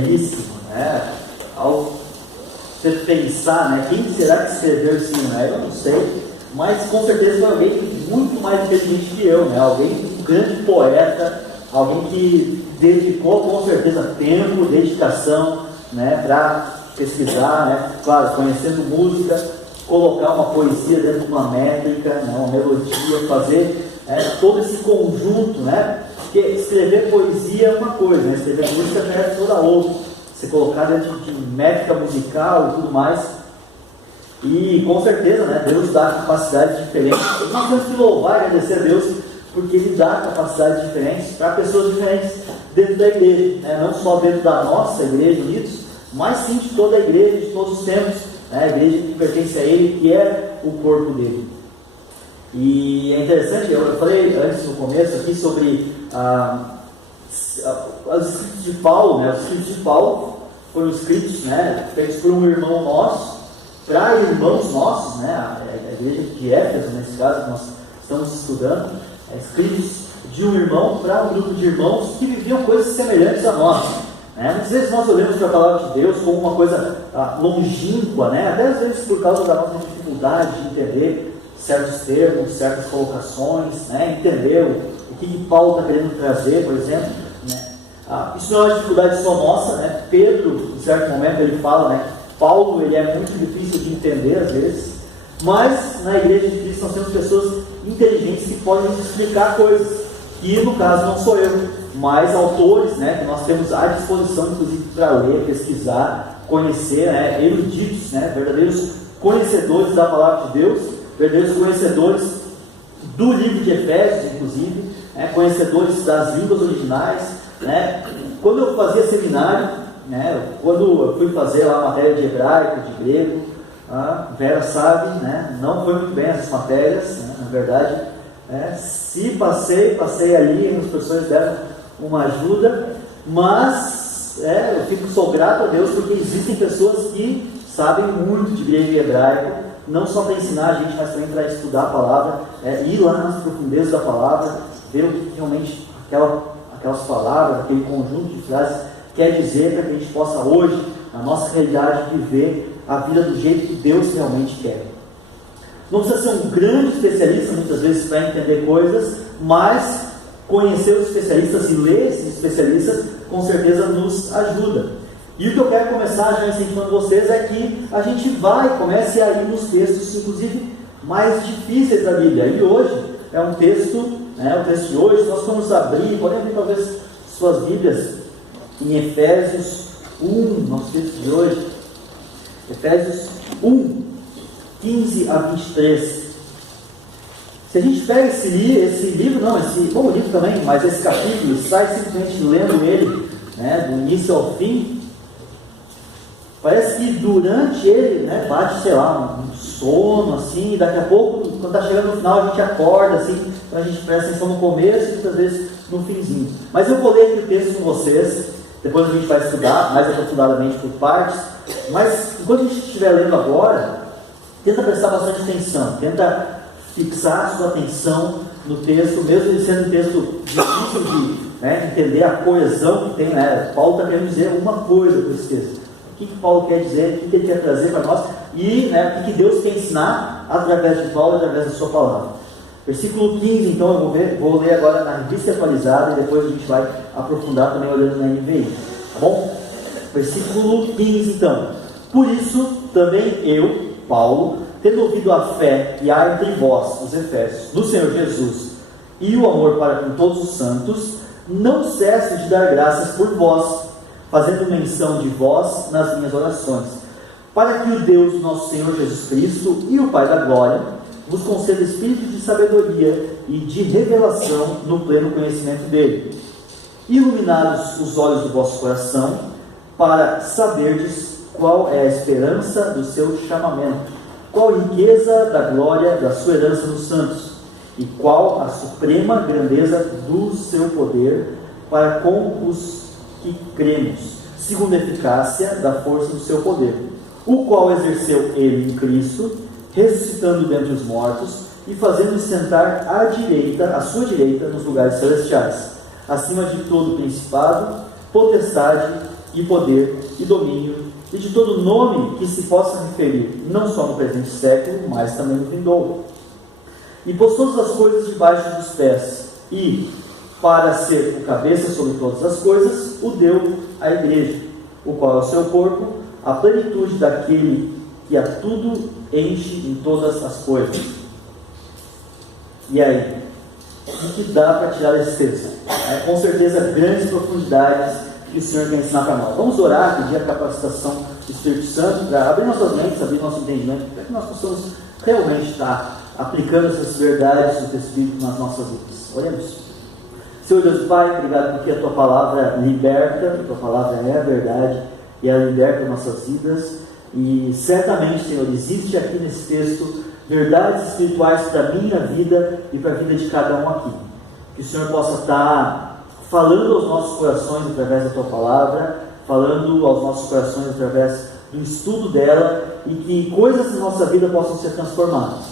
belíssimo, né? Ao você pensar, né, quem será que escreveu esse livro? Eu não sei, mas com certeza foi alguém muito mais inteligente que eu, né? Alguém, um grande poeta, alguém que dedicou com certeza tempo, dedicação, né, para pesquisar, né? Claro, conhecendo música, colocar uma poesia dentro de uma métrica, né, uma melodia, fazer todo esse conjunto, né? Porque escrever poesia é uma coisa, né? Escrever música já é toda outra. Você colocar dentro de métrica musical e tudo mais. E com certeza, né, Deus dá capacidades diferentes. Nós temos que louvar e agradecer a Deus, porque Ele dá capacidades diferentes para pessoas diferentes dentro da igreja, né? Não só dentro da nossa igreja, unidos, mas sim de toda a igreja, de todos os tempos, né? A igreja que pertence a Ele, que é o corpo dele. E é interessante, eu falei antes no começo aqui sobre os escritos de Paulo, né? Os escritos de Paulo foram escritos, né, feitos por um irmão nosso, para irmãos nossos, né? A igreja de Éfeso, nesse caso, que nós estamos estudando, escritos de um irmão para um grupo de irmãos que viviam coisas semelhantes a nós. Muitas vezes nós olhamos para a palavra de Deus como uma coisa longínqua, né? Até às vezes por causa da nossa dificuldade de entender certos termos, certas colocações, né? Entender o que Paulo está querendo trazer, por exemplo, né? Isso não é uma dificuldade só nossa, né? Pedro, em certo momento, ele fala, né? Paulo, ele é muito difícil de entender às vezes, mas na igreja de Cristo nós temos pessoas inteligentes que podem explicar coisas, e no caso não sou eu, mas autores, né, que nós temos à disposição, inclusive, para ler, pesquisar, conhecer, né, eruditos, né, verdadeiros conhecedores da palavra de Deus, verdadeiros conhecedores do livro de Efésios, inclusive, né, conhecedores das línguas originais, né. Quando eu fazia seminário, né, quando eu fui fazer lá a matéria de hebraico, de grego, a Vera sabe, né, não foi muito bem essas matérias, né, na verdade, se passei ali, os professores deram uma ajuda, mas sou grato a Deus porque existem pessoas que sabem muito de grego e hebraico, não só para ensinar a gente, mas também para estudar a palavra, ir lá nas profundezas da palavra, ver o que realmente aquelas palavras, aquele conjunto de frases quer dizer, para que a gente possa hoje, na nossa realidade, viver a vida do jeito que Deus realmente quer. Não precisa ser um grande especialista, muitas vezes, para entender coisas, mas conhecer os especialistas e ler esses especialistas, com certeza nos ajuda. E o que eu quero começar já incentivando vocês é que a gente comece a ir nos textos, inclusive, mais difíceis da Bíblia. E hoje é um texto, o texto de hoje, nós vamos abrir, podem abrir talvez suas Bíblias, em Efésios 1, nosso texto de hoje, Efésios 1, 15 a 23. Se a gente pega esse livro, bom, o livro também, mas esse capítulo, e sai simplesmente lendo ele, né, do início ao fim, parece que durante ele, né, bate, sei lá, um sono, assim, e daqui a pouco, quando está chegando no final, a gente acorda, assim, então a gente presta atenção no começo e muitas vezes no finzinho. Mas eu vou ler aqui o texto com vocês, depois a gente vai estudar mais aprofundadamente por partes, mas enquanto a gente estiver lendo agora, tenta prestar bastante atenção, tenta fixar a sua atenção no texto, mesmo ele sendo um texto difícil de entender a coesão que tem, né? Paulo está querendo dizer uma coisa com esse texto. O que Paulo quer dizer, o que ele quer trazer para nós e o que Deus quer ensinar através de Paulo, através da sua palavra. Versículo 15, então, eu vou ler agora na revista atualizada e depois a gente vai aprofundar também olhando na NVI, tá bom? Versículo 15, então. Por isso, também eu, Paulo, tendo ouvido a fé que há entre vós, os Efésios, do Senhor Jesus, e o amor para com todos os santos, não cesso de dar graças por vós, fazendo menção de vós nas minhas orações, para que o Deus do nosso Senhor Jesus Cristo e o Pai da glória vos conceda espírito de sabedoria e de revelação no pleno conhecimento dele, iluminados os olhos do vosso coração, para saberdes qual é a esperança do seu chamamento, qual a riqueza da glória da sua herança nos santos, e qual a suprema grandeza do seu poder para com os que cremos, segundo a eficácia da força do seu poder, o qual exerceu ele em Cristo, ressuscitando dentre os mortos e fazendo sentar à sua direita, nos lugares celestiais, acima de todo principado, potestade e poder e domínio, e de todo nome que se possa referir, não só no presente século, mas também no vindouro. E pôs todas as coisas debaixo dos pés, e, para ser o cabeça sobre todas as coisas, o deu à igreja, o qual é o seu corpo, a plenitude daquele que a tudo enche em todas as coisas. E aí? O que dá para tirar desse texto? Com certeza, grandes profundidades que o Senhor quer ensinar para nós. Vamos orar, pedir a capacitação do Espírito Santo para abrir nossas mentes, abrir nosso entendimento, para que nós possamos realmente estar aplicando essas verdades do Espírito nas nossas vidas. Oremos. Senhor Deus Pai, obrigado porque a Tua Palavra liberta, a Tua Palavra é a verdade e ela liberta nossas vidas. E certamente, Senhor, existe aqui nesse texto verdades espirituais para a minha vida e para a vida de cada um aqui. Que o Senhor possa estar falando aos nossos corações através da Tua Palavra, falando aos nossos corações através do estudo dela, e que coisas da nossa vida possam ser transformadas.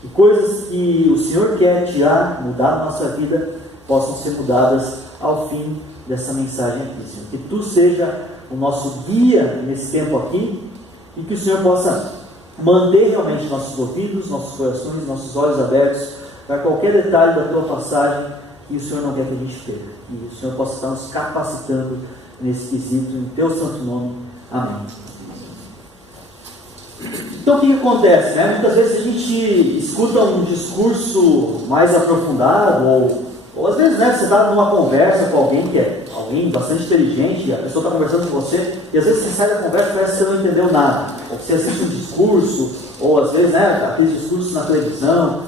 Que coisas que o Senhor quer tirar, mudar na nossa vida, possam ser mudadas ao fim dessa mensagem aqui, Senhor. Que Tu seja o nosso guia nesse tempo aqui, e que o Senhor possa manter realmente nossos ouvidos, nossos corações, nossos olhos abertos para qualquer detalhe da Tua passagem que o Senhor não quer que a gente perca. E o Senhor possa estar nos capacitando nesse quesito, em Teu santo nome. Amém. Então o que acontece? Muitas vezes a gente escuta um discurso mais aprofundado, ou às vezes você está numa conversa com alguém que é alguém bastante inteligente, e a pessoa está conversando com você, e às vezes você sai da conversa e parece que você não entendeu nada. Ou você assiste um discurso, ou às vezes aqueles discursos na televisão,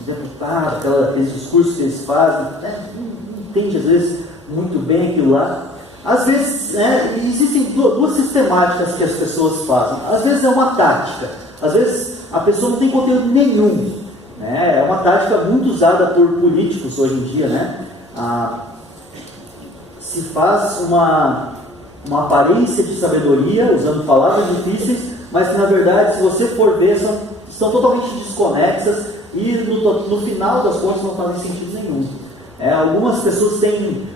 um deputado, aqueles discursos que eles fazem, não entende às vezes muito bem aquilo lá. Às vezes, existem duas sistemáticas que as pessoas fazem. Às vezes é uma tática, às vezes a pessoa não tem conteúdo nenhum. É uma tática muito usada por políticos hoje em dia, se faz uma aparência de sabedoria, usando palavras difíceis, mas que na verdade, se você for ver, são totalmente desconexas e no final das contas não fazem sentido nenhum. Algumas pessoas têm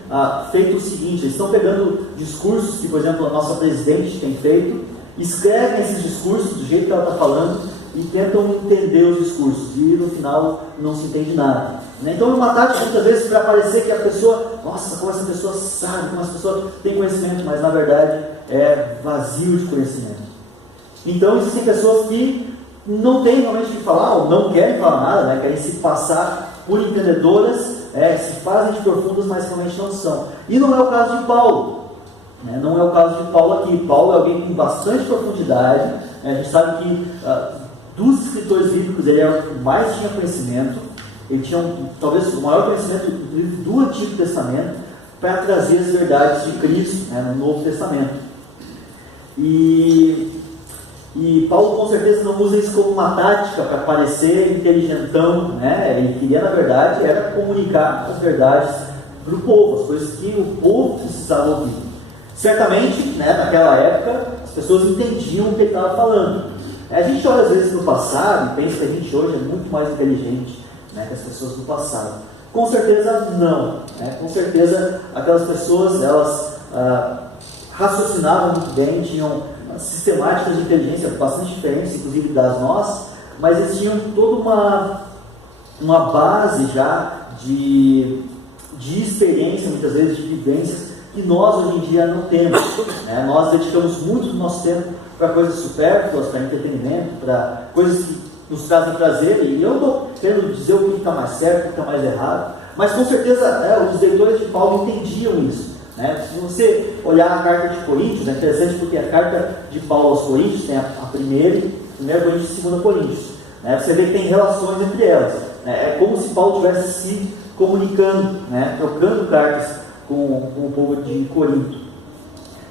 feito o seguinte: eles estão pegando discursos que, por exemplo, a nossa presidente tem feito, escrevem esses discursos do jeito que ela está falando e tentam entender os discursos, e no final não se entende nada. Então é uma tática muitas vezes para parecer que a pessoa, nossa, como essa pessoa sabe, como essa pessoa tem conhecimento, mas na verdade é vazio de conhecimento. Então existem pessoas que não têm realmente o que falar, ou não querem falar nada, querem se passar por entendedoras, se fazem de profundas, mas realmente não são. E não é o caso de Paulo. Não é o caso de Paulo aqui. Paulo é alguém com bastante profundidade. A gente sabe que dos escritores bíblicos ele é o que mais tinha conhecimento. Ele tinha talvez o maior conhecimento do Antigo Testamento para trazer as verdades de Cristo no Novo Testamento. E Paulo com certeza não usa isso como uma tática para parecer inteligentão, Ele queria, na verdade, era comunicar as verdades para o povo, as coisas que o povo precisava ouvir. Certamente, naquela época, as pessoas entendiam o que ele estava falando. A gente olha às vezes no passado e pensa que a gente hoje é muito mais inteligente que as pessoas do passado. Com certeza não. Com certeza aquelas pessoas, elas raciocinavam muito bem, tinham sistemáticas de inteligência bastante diferentes, inclusive das nossas, mas eles tinham toda uma base já de experiência, muitas vezes de vivências, que nós hoje em dia não temos. Nós dedicamos muito do nosso tempo para coisas supérfluas, para entretenimento, para coisas que nos trazem prazer, e eu não estou querendo dizer o que está mais certo, o que está mais errado, mas com certeza os leitores de Paulo entendiam isso. Se você olhar a carta de Coríntios, é interessante porque a carta de Paulo aos Coríntios tem a primeira Coríntios e 2 Coríntios. Você vê que tem relações entre elas. É como se Paulo estivesse se comunicando, trocando cartas com o povo de Corinto.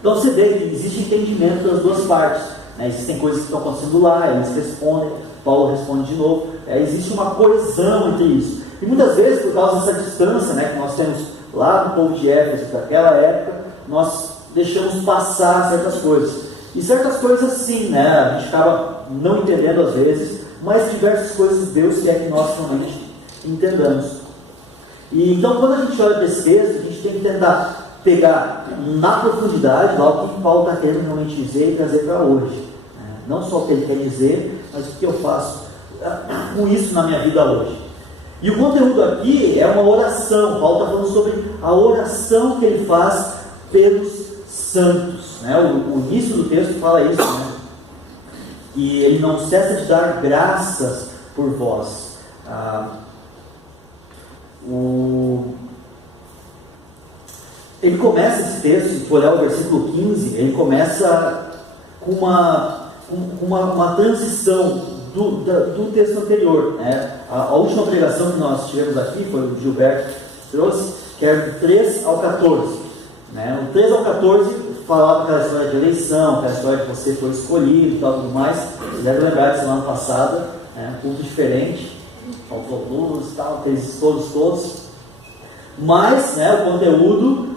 Então você vê que existe entendimento das duas partes. Existem coisas que estão acontecendo lá, eles respondem, Paulo responde de novo. Existe uma coesão entre isso. E muitas vezes, por causa dessa distância que nós temos lá do povo de Éfeso, daquela época, nós deixamos passar certas coisas. E certas coisas sim, a gente acaba não entendendo às vezes, mas diversas coisas Deus quer que nós realmente entendamos. E então, quando a gente olha para esse texto, a gente tem que tentar pegar na profundidade algo que Paulo está querendo realmente dizer e trazer para hoje. Né? Não só o que ele quer dizer, mas o que eu faço com isso na minha vida hoje. E o conteúdo aqui é uma oração. Paulo está falando sobre a oração que ele faz pelos santos. Né? O início do texto fala isso, né? E ele não cessa de dar graças por vós. Ele começa esse texto, se for olhar o versículo 15, ele começa com uma transição do texto anterior. Né? A última pregação que nós tivemos aqui, foi o Gilberto que trouxe, que era do 3 ao 14. Né? O 3 ao 14 falava aquela história de eleição, aquela história de você foi escolhido e tal, tudo mais. Você deve lembrar de semana passada, né? Um culto diferente, faltou luz e tal, aqueles todos. Mas, né, o conteúdo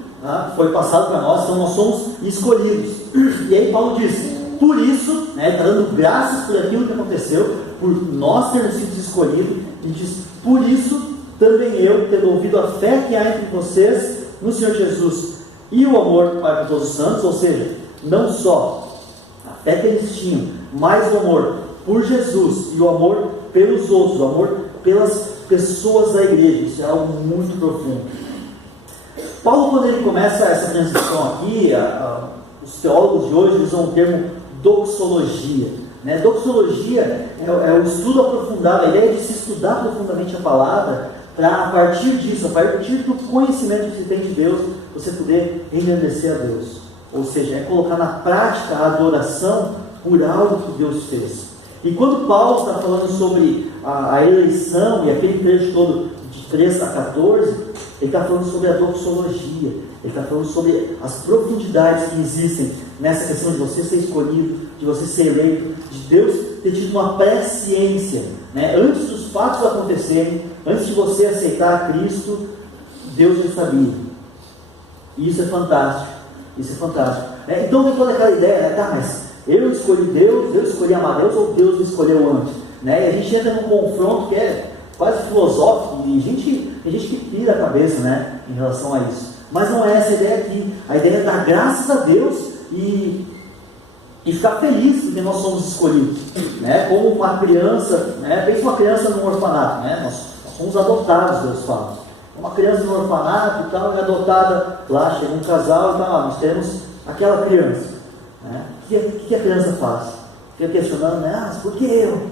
foi passado para nós, então nós somos escolhidos. E aí Paulo diz, por isso, né, está dando graças por aquilo que aconteceu, por nós termos sido escolhidos, e diz, por isso também eu, tendo ouvido a fé que há entre vocês no Senhor Jesus e o amor para com todos os santos, ou seja, não só a fé que eles tinham, mas o amor por Jesus e o amor pelos outros, o amor pelas pessoas da igreja. Isso é algo muito profundo. Paulo, quando ele começa essa transição aqui, os teólogos de hoje usam o termo doxologia. Né? Doxologia é o estudo aprofundado, a ideia de se estudar profundamente a palavra, para a partir disso, a partir do conhecimento que se tem de Deus, você poder engrandecer a Deus. Ou seja, é colocar na prática a adoração por algo que Deus fez. E quando Paulo está falando sobre a eleição e aquele trecho todo de 3 a 14, ele está falando sobre a doxologia, ele está falando sobre as profundidades que existem nessa questão de você ser escolhido, de você ser eleito, de Deus ter tido uma presciência, né? Antes dos fatos acontecerem, antes de você aceitar a Cristo, Deus já sabia. E isso é fantástico. Isso é fantástico. Então vem toda aquela ideia, né? Mas eu escolhi Deus, eu escolhi amar Deus, ou Deus me escolheu antes? Né? E a gente entra num confronto que é quase filosófico, e tem gente que pira a cabeça, né, em relação a isso. Mas não é essa a ideia aqui. A ideia é dar graças a Deus e ficar feliz porque nós somos escolhidos. Né? Como uma criança, né? Pensa uma criança num orfanato, né? Nós somos adotados, Deus fala. Uma criança no orfanato e tal, é adotada, lá chega um casal e tal, nós temos aquela criança. Né? O que a criança faz? Fica questionando, né? Mas por que eu?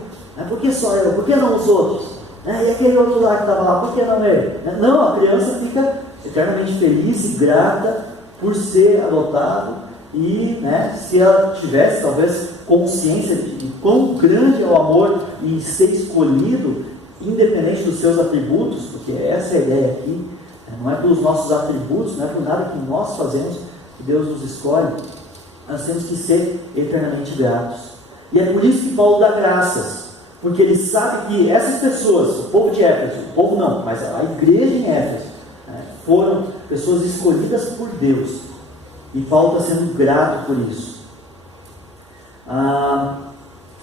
Por que só eu? Por que não os outros? E aquele outro lá que estava lá, por que não ele? Não, a criança fica eternamente feliz e grata por ser adotado e, né, se ela tivesse talvez consciência de quão grande é o amor em ser escolhido, independente dos seus atributos, porque essa é a ideia aqui, não é pelos nossos atributos, não é por nada que nós fazemos que Deus nos escolhe, nós temos que ser eternamente gratos. E é por isso que Paulo dá graças, porque ele sabe que essas pessoas, o povo de Éfeso, o povo não, mas a igreja em Éfeso, foram pessoas escolhidas por Deus, e Paulo está sendo grato por isso. A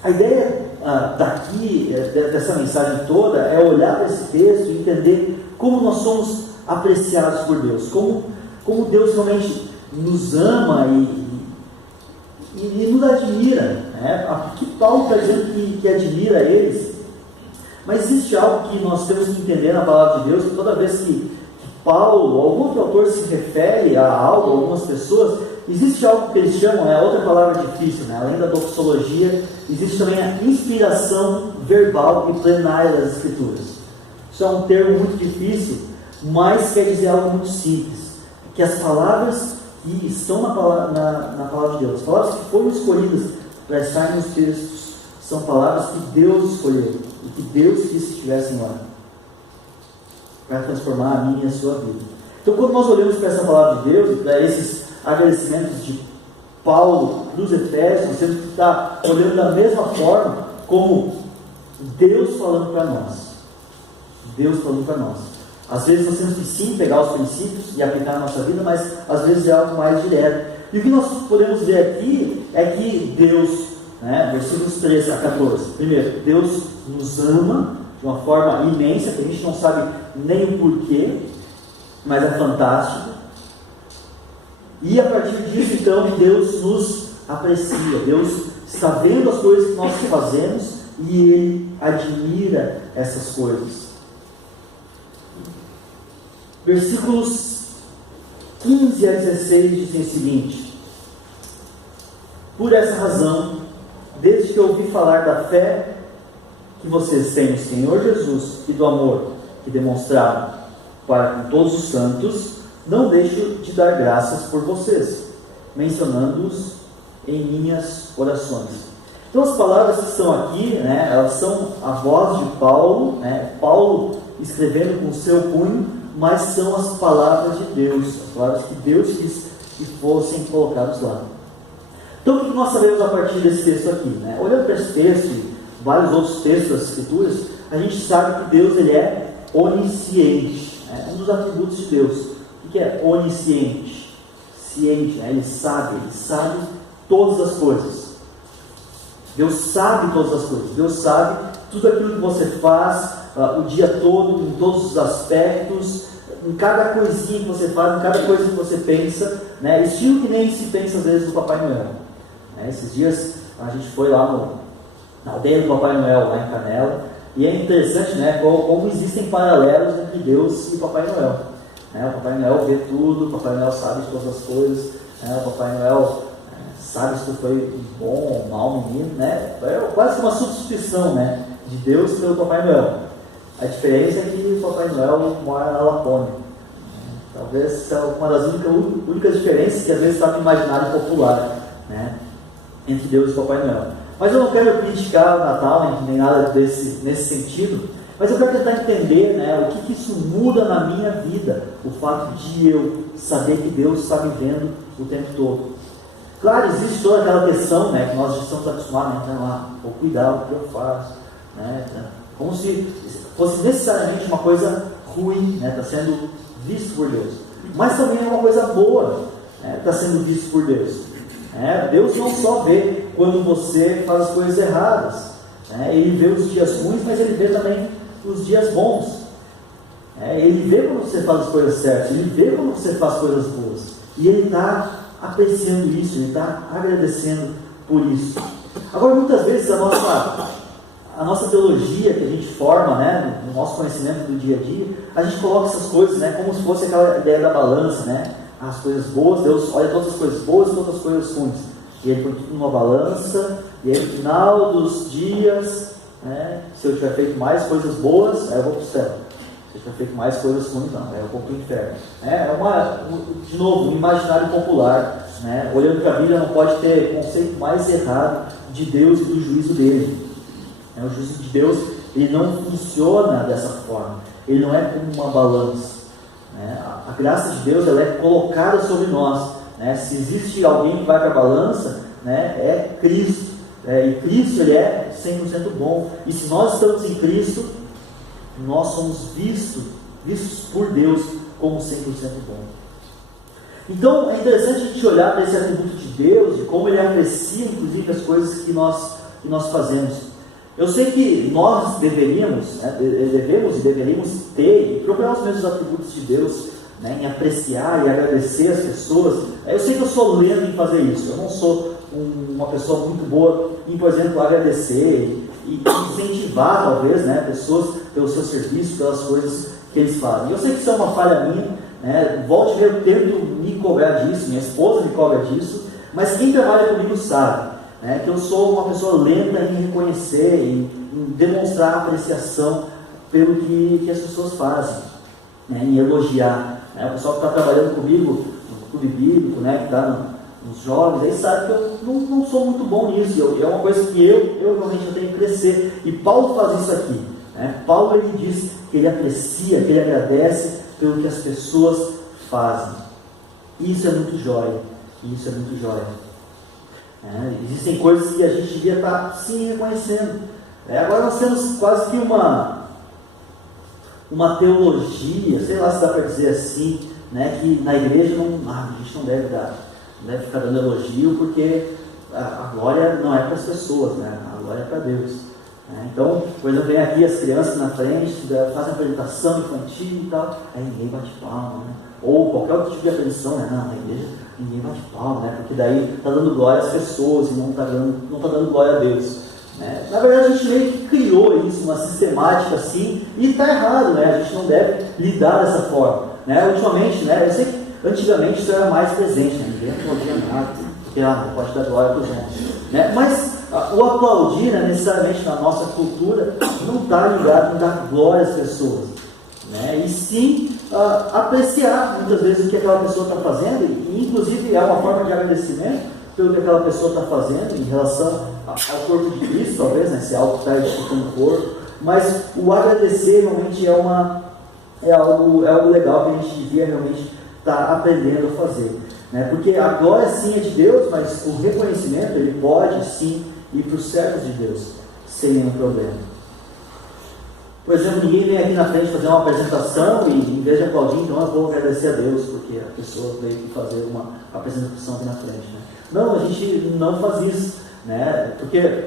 ideia daqui, dessa mensagem toda, é olhar para esse texto e entender como nós somos apreciados por Deus, como Deus realmente nos ama e nos admira. Aqui Paulo está dizendo que admira eles, mas existe algo que nós temos que entender na palavra de Deus, que toda vez que Paulo, ou algum outro autor se refere a algo, a algumas pessoas, existe algo que eles chamam, outra palavra difícil, além da doxologia, existe também a inspiração verbal e plenária das Escrituras. Isso é um termo muito difícil, mas quer dizer algo muito simples, que as palavras que estão na palavra de Deus, as palavras que foram escolhidas para estarem nos textos, são palavras que Deus escolheu, e que Deus quis que estivessem lá, para transformar a minha e a sua vida. Então, quando nós olhamos para essa palavra de Deus, para esses agradecimentos de Paulo dos Efésios, nós temos que estar olhando da mesma forma como Deus falando para nós. Deus falando para nós. Às vezes nós temos que sim pegar os princípios e aplicar na nossa vida, mas às vezes é algo mais direto. E o que nós podemos ver aqui é que Deus, versículos 13 a 14, primeiro, Deus nos ama de uma forma imensa, que a gente não sabe nem o porquê, mas é fantástico. E a partir disso, então, Deus nos aprecia. Deus está vendo as coisas que nós fazemos e Ele admira essas coisas. Versículos 15 a 16 dizem o seguinte: por essa razão, desde que ouvi falar da fé que vocês têm no Senhor Jesus e do amor que demonstraram para com todos os santos, não deixo de dar graças por vocês, mencionando-os em minhas orações. Então as palavras que estão aqui, elas são a voz de Paulo, Paulo escrevendo com o seu punho, mas são as palavras de Deus, as palavras que Deus quis que fossem colocadas lá. Então o que nós sabemos a partir desse texto aqui? Olhando para esse texto e vários outros textos das Escrituras, a gente sabe que Deus ele é onisciente, um dos atributos de Deus. O que é onisciente? Ciente, ele sabe todas as coisas. Deus sabe todas as coisas. Deus sabe tudo aquilo que você faz o dia todo, em todos os aspectos, em cada coisinha que você faz, em cada coisa que você pensa, estilo que nem se pensa às vezes do Papai Noel. Esses dias a gente foi lá na aldeia do Papai Noel, lá em Canela, e é interessante como existem paralelos entre Deus e Papai Noel. O Papai Noel vê tudo, o Papai Noel sabe de todas as coisas, o Papai Noel sabe se tu foi um bom ou mau menino, é quase que uma substituição de Deus pelo Papai Noel. A diferença é que o Papai Noel mora na Lapônia. Talvez seja uma das únicas diferenças que às vezes está no imaginário popular, entre Deus e o Papai Noel. Mas eu não quero criticar o Natal, nem nada nesse sentido, mas eu quero tentar entender o que isso muda na minha vida, o fato de eu saber que Deus está me vendo o tempo todo. Claro, existe toda aquela questão que nós já estamos acostumados a entrar lá, vou cuidar do que eu faço, como se fosse necessariamente uma coisa ruim, está sendo visto por Deus. Mas também é uma coisa boa, está sendo visto por Deus. Deus não só vê quando você faz as coisas erradas, Ele vê os dias ruins, mas Ele vê também os dias bons. Ele vê quando você faz as coisas certas, Ele vê quando você faz coisas boas, e Ele está apreciando isso, Ele está agradecendo por isso. Agora, muitas vezes a nossa teologia que a gente forma, no nosso conhecimento do dia a dia, a gente coloca essas coisas, como se fosse aquela ideia da balança, as coisas boas, Deus olha todas as coisas boas e todas as coisas ruins, e Ele põe tudo numa balança, e aí no final dos dias, se eu tiver feito mais coisas boas, aí eu vou para o céu. Se eu tiver feito mais coisas ruins, não, aí eu vou para o inferno. De novo, um imaginário popular, olhando para a Bíblia, não pode ter conceito mais errado de Deus e do juízo dele. O juízo de Deus, ele não funciona dessa forma, ele não é como uma balança. A graça de Deus, ela é colocada sobre nós. Se existe alguém que vai para a balança, é Cristo. E Cristo, ele é 100% bom. E se nós estamos em Cristo, nós somos vistos por Deus como 100% bom. Então é interessante a gente olhar para esse atributo de Deus, de como Ele aprecia inclusive as coisas que nós fazemos. Eu sei que nós devemos e deveríamos ter e procurar os mesmos atributos de Deus, em apreciar e agradecer as pessoas. Eu sei que eu sou lento em fazer isso, eu não sou uma pessoa muito boa em, por exemplo, agradecer e incentivar, talvez, pessoas pelo seu serviço, pelas coisas que eles fazem. Eu sei que isso é uma falha minha, volte e meia eu tento me cobrar disso, minha esposa me cobra disso, mas quem trabalha comigo sabe que eu sou uma pessoa lenta em reconhecer, em demonstrar apreciação pelo que as pessoas fazem, em elogiar. O pessoal que está trabalhando comigo no clube bíblico, que está nos jogos, aí sabe que eu não sou muito bom nisso, é uma coisa que eu realmente tenho que crescer, e Paulo faz isso aqui. Paulo, ele diz que ele aprecia, que ele agradece pelo que as pessoas fazem. Isso é muito jóia, existem coisas que a gente devia estar sim reconhecendo. Agora nós temos quase que uma teologia, sei lá se dá para dizer assim, que na igreja a gente não deve ficar dando elogio, porque a glória não é para as pessoas, a glória é para Deus. Então, por exemplo, vem aqui as crianças na frente, fazem apresentação infantil e tal, aí ninguém bate palma, né? Ou qualquer outro tipo de apresentação, né? Não, na igreja ninguém bate palma, né? Porque daí está dando glória às pessoas e não está dando glória a Deus. Né? Na verdade, a gente meio que criou isso, uma sistemática assim, e está errado, né? A gente não deve lidar dessa forma. Né? Ultimamente, né? Eu sei que antigamente isso era mais presente, né? Ninguém aplaudia nada, porque não pode dar glória para os homens. Né? Mas o aplaudir, né, necessariamente na nossa cultura, não está ligado em dar glória às pessoas. Né? E sim apreciar muitas vezes o que aquela pessoa está fazendo, e inclusive é uma forma de agradecimento pelo que aquela pessoa está fazendo em relação ao corpo de Cristo, talvez, né? Se é algo que está edificando o corpo, mas o agradecer realmente é algo legal que a gente devia realmente estar aprendendo a fazer. Né? Porque a glória sim é de Deus, mas o reconhecimento ele pode sim ir para os servos de Deus, sem nenhum problema. Por exemplo, ninguém vem aqui na frente fazer uma apresentação e em vez de aplaudir, então eu vou agradecer a Deus, porque a pessoa veio fazer uma apresentação aqui na frente. Né? Não, a gente não faz isso, né? Porque,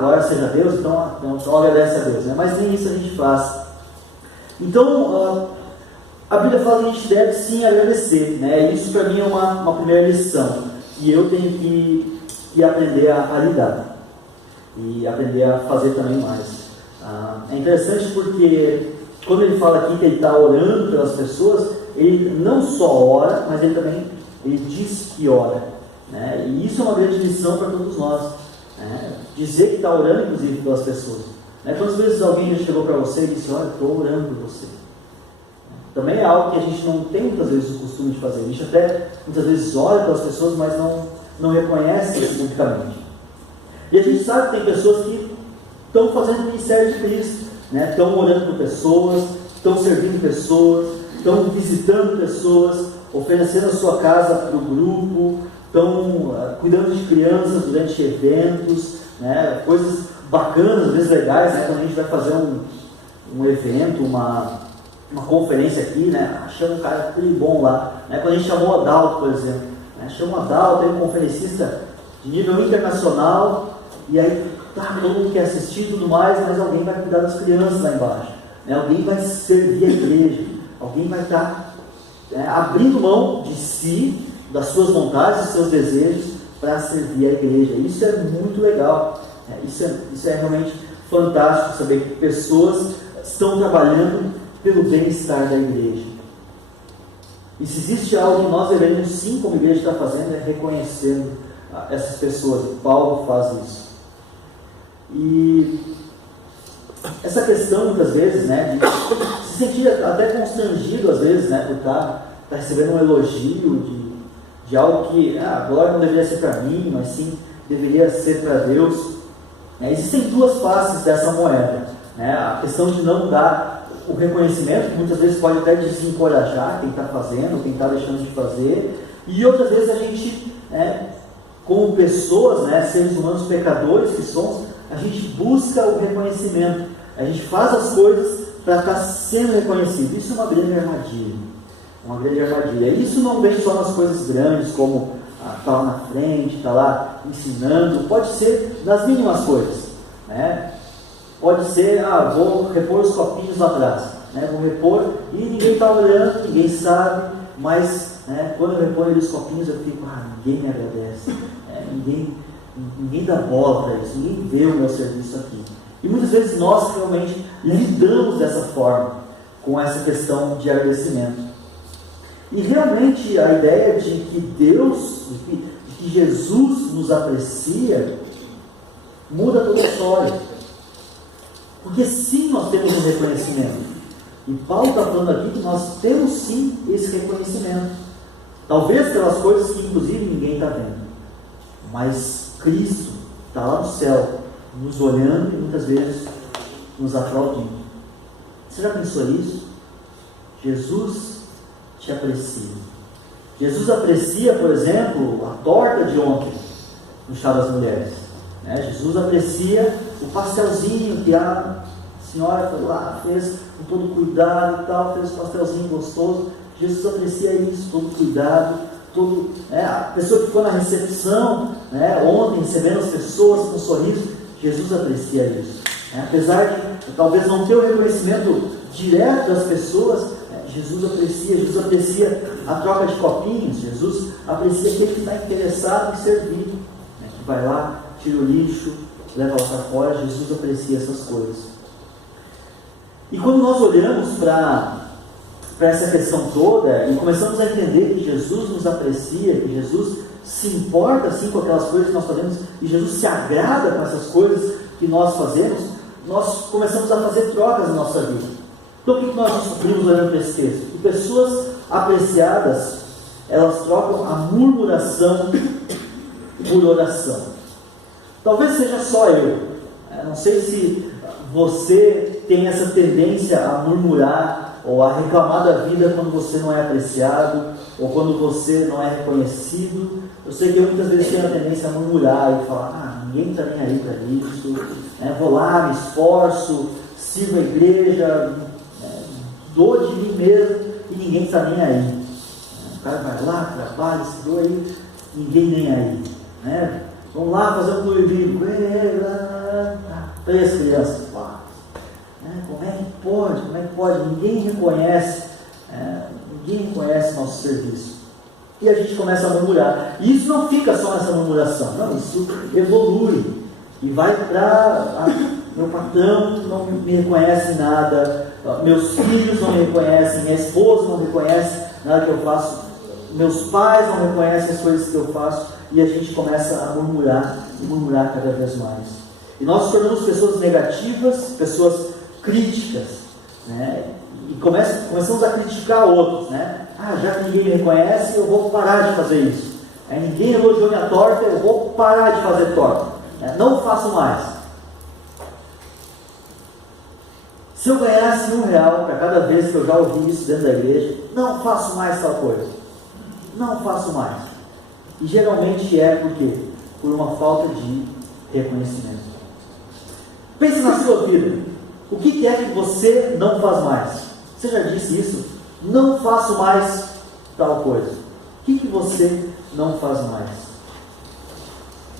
glória seja a Deus, então agradece a Deus, né? Mas nem isso a gente faz. Então, a Bíblia fala que a gente deve sim agradecer, né? Isso para mim é uma primeira lição, e eu tenho que aprender a lidar, e aprender a fazer também mais. É interessante porque quando ele fala aqui que ele está orando pelas pessoas, ele não só ora, mas ele diz que ora. Né? E isso é uma grande lição para todos nós. Né? Dizer que está orando, inclusive, pelas pessoas. Né? Quantas vezes alguém já chegou para você e disse, olha, estou orando por você. Também é algo que a gente não tem muitas vezes o costume de fazer. A gente até muitas vezes ora pelas pessoas, mas não reconhece isso publicamente. E a gente sabe que tem pessoas que estão fazendo o ministério de Cristo, né? Estão orando por pessoas, estão servindo pessoas, estão visitando pessoas, oferecendo a sua casa para o grupo, estão cuidando de crianças durante eventos, né? Coisas bacanas, às vezes legais, né? Quando a gente vai fazer um evento, uma conferência aqui, né? Chama um cara bom lá, né? Quando a gente chamou o Adalto, por exemplo, né? Chama o Adalto, é um conferencista de nível internacional, e aí todo mundo quer assistir e tudo mais, mas alguém vai cuidar das crianças lá embaixo, né? Alguém vai servir a igreja, alguém vai estar abrindo mão de si, das suas vontades, dos seus desejos, para servir a igreja. Isso é muito legal, né? Isso é realmente fantástico, saber que pessoas estão trabalhando pelo bem-estar da igreja. E se existe algo que nós devemos sim, como igreja, estar fazendo, é reconhecendo essas pessoas. Paulo faz isso. E essa questão, muitas vezes, né, de se sentir até constrangido, às vezes, né, por estar recebendo um elogio de algo que a glória não deveria ser para mim, mas sim deveria ser para Deus. Existem duas faces dessa moeda. Né? A questão de não dar o reconhecimento, que muitas vezes pode até desencorajar quem está fazendo, quem está deixando de fazer, e outras vezes a gente, como pessoas, né, seres humanos pecadores que somos, a gente busca o reconhecimento, a gente faz as coisas para estar sendo reconhecido. Isso é uma grande armadilha, Isso não vem só nas coisas grandes, como estar lá na frente, estar lá ensinando, pode ser nas mínimas coisas, né? Pode ser, vou repor os copinhos lá atrás, né? Vou repor e ninguém está olhando, ninguém sabe, mas quando eu reponho os copinhos eu fico, ninguém me agradece, ninguém dá bola para isso, ninguém vê o meu serviço aqui. E muitas vezes nós realmente lidamos dessa forma, com essa questão de agradecimento. E realmente a ideia de que Deus, de que Jesus nos aprecia, muda toda a história. Porque sim, nós temos um reconhecimento. E Paulo está falando aqui que nós temos sim esse reconhecimento. Talvez pelas coisas que inclusive ninguém está vendo. Mas Cristo está lá no céu, nos olhando e muitas vezes nos aplaudindo. Você já pensou nisso? Jesus te aprecia. Jesus aprecia, por exemplo, a torta de ontem no Chá das Mulheres. Jesus aprecia o pastelzinho que a senhora foi lá, fez com todo cuidado e tal, fez um pastelzinho gostoso. Jesus aprecia isso, todo cuidado, a pessoa que foi na recepção, ontem, recebendo as pessoas com um sorriso, Jesus aprecia isso. Apesar de talvez não ter o reconhecimento direto das pessoas, Jesus aprecia a troca de copinhos, Jesus aprecia aquele que está interessado em servir, que vai lá, tira o lixo, leva lá para fora. Jesus aprecia essas coisas. E quando nós olhamos para essa questão toda e começamos a entender que Jesus nos aprecia, que Jesus se importa assim com aquelas coisas que nós fazemos, e Jesus se agrada com essas coisas que nós fazemos, nós começamos a fazer trocas na nossa vida. Então o que nós descobrimos olhando para esse texto? Que pessoas apreciadas, elas trocam a murmuração por oração. Talvez seja só eu. Não sei se você tem essa tendência a murmurar ou a reclamar da vida quando você não é apreciado ou quando você não é reconhecido. Eu sei que eu muitas vezes tenho a tendência a murmurar e falar: ninguém está nem aí para isso, vou lá, me esforço, sirvo a igreja, dou de mim mesmo e ninguém está nem aí. O cara vai lá, trabalha, se doa aí, ninguém nem aí. Vamos lá fazer um clube bíblico, 3 crianças, 4. Como é que pode? Ninguém reconhece nosso serviço. E a gente começa a murmurar. E isso não fica só nessa murmuração, não, isso evolui. E vai para meu patrão não me reconhece nada, meus filhos não me reconhecem, minha esposa não reconhece nada que eu faço, meus pais não reconhecem as coisas que eu faço, e a gente começa a murmurar cada vez mais. E nós nos tornamos pessoas negativas, pessoas críticas, e começamos a criticar outros, já que ninguém me reconhece, eu vou parar de fazer isso. Ninguém elogiou minha torta, eu vou parar de fazer torta, não faço mais. Se eu ganhasse R$1 para cada vez que eu já ouvi isso dentro da igreja, não faço mais tal coisa, não faço mais. E geralmente por quê? Por uma falta de reconhecimento. Pense na sua vida. O que é que você não faz mais? Você já disse isso? Não faço mais tal coisa. O que você não faz mais?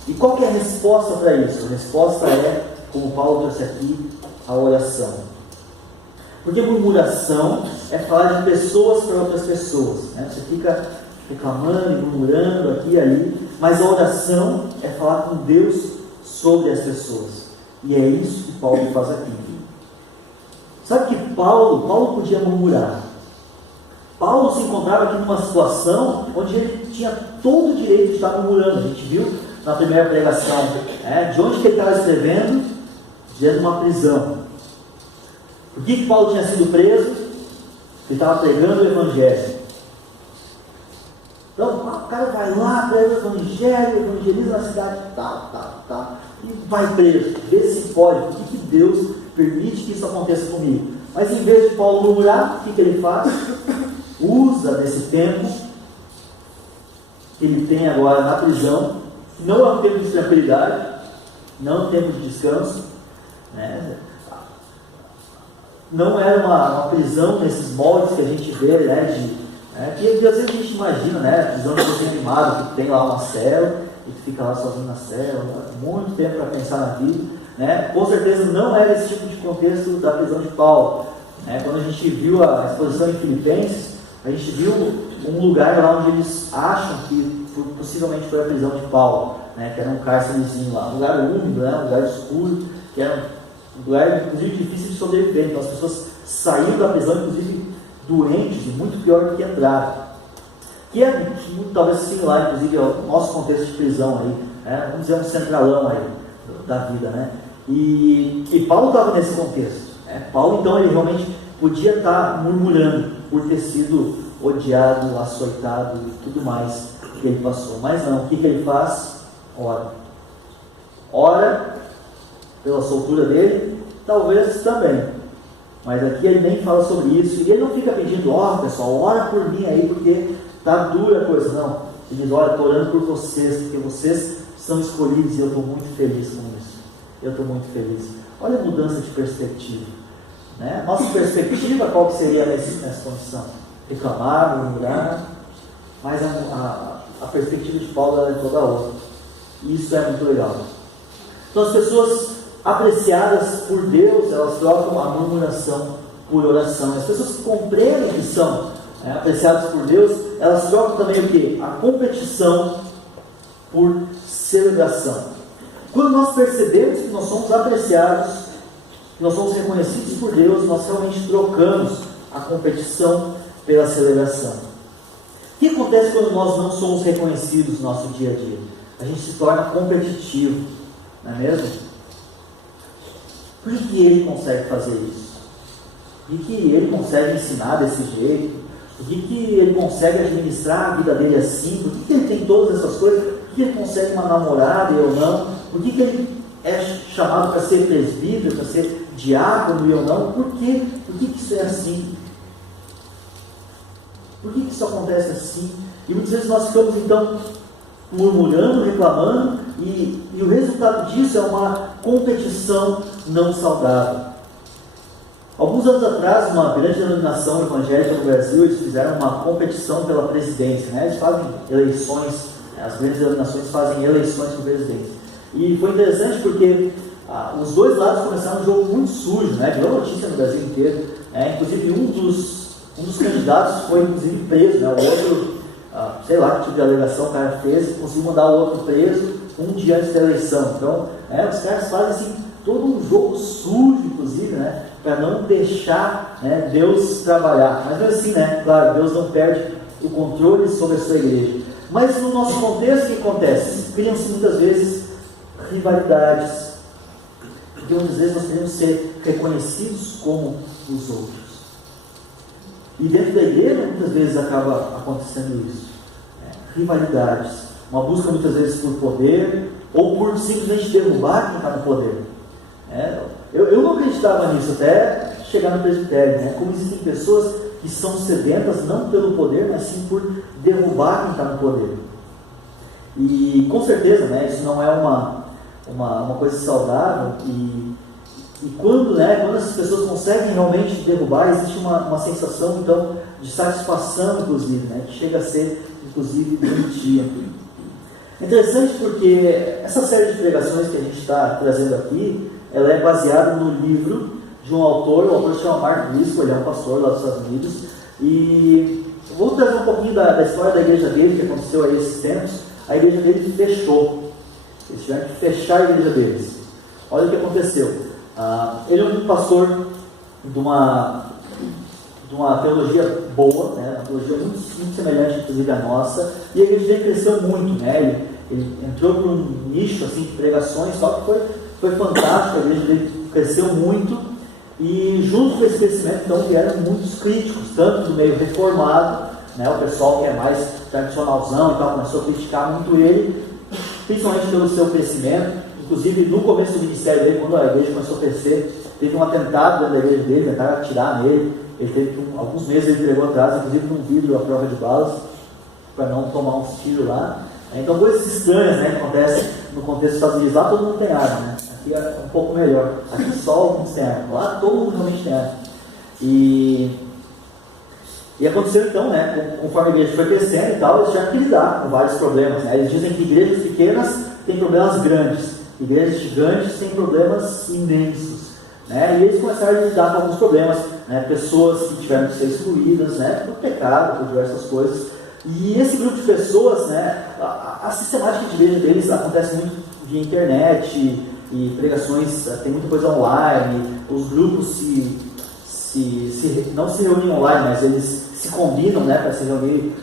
E qual que é a resposta para isso? A resposta é, como Paulo trouxe aqui, a oração. Porque murmuração é falar de pessoas para outras pessoas. Você fica reclamando e murmurando aqui e ali, mas a oração é falar com Deus sobre as pessoas. E é isso que Paulo faz aqui. Sabe que Paulo podia murmurar. Paulo se encontrava aqui numa situação onde ele tinha todo o direito de estar murmurando. A gente viu na primeira pregação, de onde que ele estava escrevendo? Dizendo uma prisão. Por que Paulo tinha sido preso? Ele estava pregando o Evangelho. Então o cara vai lá, prega o Evangelho, evangeliza na cidade, e vai preso. Vê se pode. Por que Deus permite que isso aconteça comigo? Mas em vez de Paulo murmurar, o que ele faz? Usa desse tempo que ele tem agora na prisão. Não é um tempo de tranquilidade, não é um tempo de descanso, não era uma prisão nesses moldes que a gente vê, que às vezes a gente imagina, prisão de você animado, que tem lá uma cela e que fica lá sozinho na cela, muito tempo para pensar na vida, com certeza não era esse tipo de contexto da prisão de Paulo. Quando a gente viu a exposição em Filipenses, a gente viu um lugar lá onde eles acham que possivelmente foi a prisão de Paulo, que era um cárcerezinho lá, um lugar úmido, um lugar escuro, que era um lugar inclusive difícil de sobreviver. Então as pessoas saíram da prisão inclusive doentes e muito pior do que entraram, que é muito, talvez similar inclusive ao nosso contexto de prisão aí, vamos dizer um centralão aí da vida, e Paulo estava nesse contexto. Paulo então ele realmente podia estar murmurando por ter sido odiado, açoitado e tudo mais que ele passou, mas não. O que ele faz? Ora pela soltura dele, talvez também, mas aqui ele nem fala sobre isso, e ele não fica pedindo: pessoal, ora por mim aí, porque está dura a coisa, não. Ele diz: olha, estou orando por vocês, porque vocês são escolhidos, e eu estou muito feliz com isso, eu estou muito feliz. Olha a mudança de perspectiva, Nossa perspectiva, qual que seria nessa condição? Reclamar, murmurar, mas a perspectiva de Paulo é toda outra, e isso é muito legal. Então as pessoas apreciadas por Deus, elas trocam a murmuração por oração. As pessoas que compreendem que são apreciadas por Deus, elas trocam também o quê? A competição por celebração. Quando nós percebemos que nós somos apreciados, que nós somos reconhecidos por Deus, nós realmente trocamos a competição pela celebração. O que acontece quando nós não somos reconhecidos no nosso dia a dia? A gente se torna competitivo, não é mesmo? Por que ele consegue fazer isso? Por que ele consegue ensinar desse jeito? Por que ele consegue administrar a vida dele assim? Por que ele tem todas essas coisas? Por que ele consegue uma namorada e eu não? Por que ele é chamado para ser presbítero, para ser diácono e eu não? Por quê? Por que isso é assim? Por que isso acontece assim? E muitas vezes nós ficamos então murmurando, reclamando, e o resultado disso é uma competição não saudável. Alguns anos atrás, uma grande denominação evangélica no Brasil, eles fizeram uma competição pela presidência, né? Eles fazem eleições, as grandes denominações fazem eleições para presidência. E foi interessante porque os dois lados começaram um jogo muito sujo, né? Virou notícia no Brasil inteiro. Inclusive um dos candidatos foi inclusive preso, né? O outro, sei lá que tipo de alegação o cara fez, conseguiu mandar o outro preso um dia antes da eleição. Então, os caras fazem assim, todo um jogo sujo, inclusive, né? Para não deixar, né, Deus trabalhar. Mas assim, né? Claro, Deus não perde o controle sobre a sua igreja. Mas no nosso contexto, o que acontece? Criam-se muitas vezes rivalidades. Porque muitas vezes nós queremos ser reconhecidos como os outros. E dentro da igreja, muitas vezes acaba acontecendo isso. Rivalidades. Uma busca muitas vezes por poder, ou por simplesmente derrubar quem está no poder. Eu não acreditava nisso até chegar no presbitério, né? Como existem pessoas que são sedentas não pelo poder, mas sim por derrubar quem está no poder. E com certeza, né, isso não é uma coisa saudável. E quando essas pessoas conseguem realmente derrubar, existe uma sensação então de satisfação, inclusive, né, que chega a ser inclusive doentia. É interessante porque essa série de pregações que a gente está trazendo aqui, ela é baseada no livro de um autor, o autor se chama Mark Driscoll, ele é um pastor lá dos Estados Unidos, e eu vou trazer um pouquinho da história da igreja dele, que aconteceu aí esses tempos. A igreja dele fechou, eles tiveram que fechar a igreja deles. Olha o que aconteceu. Ele é um pastor de uma teologia boa, né? Uma teologia muito semelhante, inclusive, à nossa, e a igreja dele cresceu muito, né? Ele entrou para um nicho assim, de pregações, só que foi fantástico, a igreja dele cresceu muito, e junto com esse crescimento, então, vieram muitos críticos, tanto do meio reformado, né? O pessoal que é mais tradicionalzão e tal, começou a criticar muito ele, principalmente pelo seu crescimento. Inclusive, no começo do ministério dele, quando a igreja começou a crescer, teve um atentado dentro da igreja dele, tentaram atirar nele. Ele teve alguns meses ele pegou atrás, inclusive num vidro à prova de balas, para não tomar uns tiros lá. Então, coisas estranhas, né, que acontecem no contexto dos Estados Unidos. Lá todo mundo tem arma, né? Aqui é um pouco melhor. Aqui só alguns têm arma. Lá todo mundo realmente tem arma. E aconteceu então, né, conforme a igreja foi crescendo e tal, eles tiveram que lidar com vários problemas, né? Eles dizem que igrejas pequenas têm problemas grandes, igrejas gigantes têm problemas imensos, né? E eles começaram a lidar com alguns problemas, né? Pessoas que tiveram que ser excluídas, né, por pecado, por diversas coisas. E esse grupo de pessoas, né, a sistemática de igreja deles acontece muito via internet e pregações, tem muita coisa online, os grupos não se reúnem online, mas eles se combinam, né, para se reunir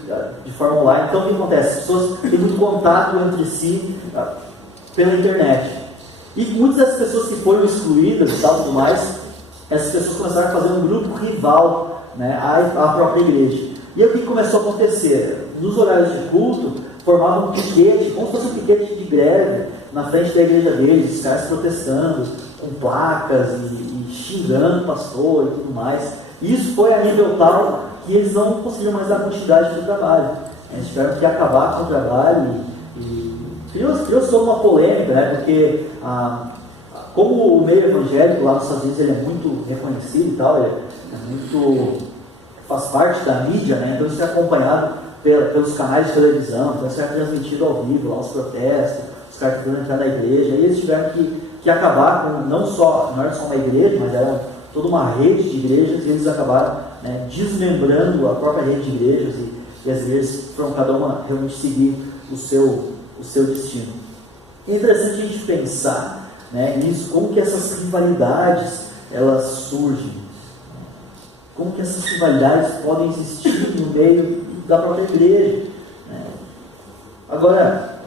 de forma online. Então o que acontece? As pessoas têm muito contato entre si pela internet. E muitas das pessoas que foram excluídas e tal, tudo mais, essas pessoas começaram a fazer um grupo rival, né, à própria igreja. E aí o que começou a acontecer? Nos horários de culto, formavam um piquete, como se fosse um piquete de greve, na frente da igreja deles, os caras protestando, com placas e xingando o pastor e tudo mais. E isso foi a nível tal que eles não conseguiram mais dar continuidade no trabalho. Eles tiveram que acabar com o trabalho e criou-se toda uma polêmica, né? Porque como o meio evangélico lá nos Estados Unidos ele é muito reconhecido e tal, faz parte da mídia, né? Então isso é acompanhado pelos canais de televisão, então isso é transmitido ao vivo, lá os protestos, os caras tentando entrar na igreja, e eles tiveram que que acabar com não era só uma igreja, mas era toda uma rede de igrejas, e eles acabaram, né, desmembrando a própria rede de igrejas, e as igrejas foram cada uma realmente seguir o seu destino. É interessante a gente pensar, né, nisso, como que essas rivalidades elas surgem, como que essas rivalidades podem existir no meio da própria igreja, né? Agora,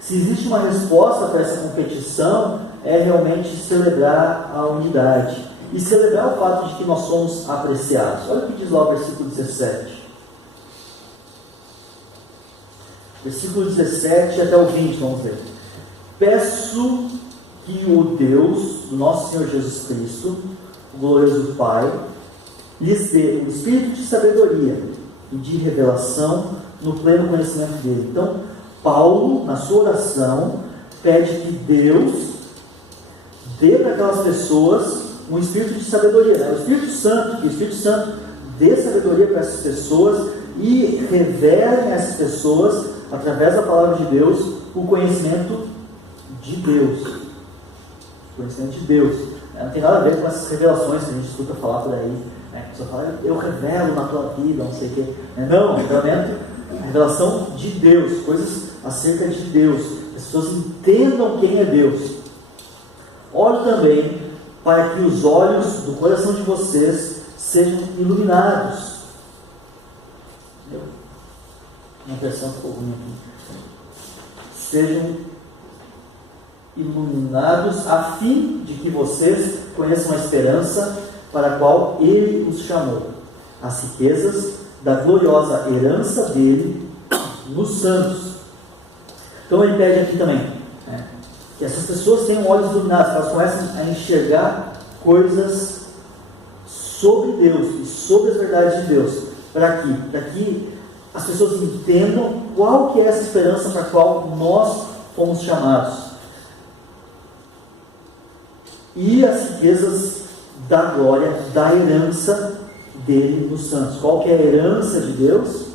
se existe uma resposta para essa competição, é realmente celebrar a unidade e celebrar o fato de que nós somos apreciados. Olha o que diz lá o versículo 17. Versículo 17 até o 20, vamos ver. Peço que o Deus do nosso Senhor Jesus Cristo, o glorioso Pai, lhes dê o espírito de sabedoria e de revelação no pleno conhecimento dele. Então, Paulo, na sua oração, pede que Deus dê para aquelas pessoas um espírito de sabedoria, né? O Espírito Santo dê sabedoria para essas pessoas e revele a essas pessoas, através da palavra de Deus, o conhecimento de Deus. O conhecimento de Deus. Não tem nada a ver com essas revelações que a gente escuta falar por aí. A pessoa fala, eu revelo na tua vida, não sei o quê. Não, revelação de Deus, coisas acerca de Deus. As pessoas entendam quem é Deus. Oro também para que os olhos do coração de vocês sejam iluminados. Uma versão ficou ruim aqui. Sejam iluminados a fim de que vocês conheçam a esperança para a qual Ele os chamou, as riquezas da gloriosa herança dele nos santos. Então ele pede aqui também, né, que essas pessoas tenham olhos iluminados, que elas comecem a enxergar coisas sobre Deus e sobre as verdades de Deus, para que as pessoas entendam qual que é essa esperança para a qual nós fomos chamados, e as riquezas da glória, da herança dele nos santos. Qual que é a herança de Deus?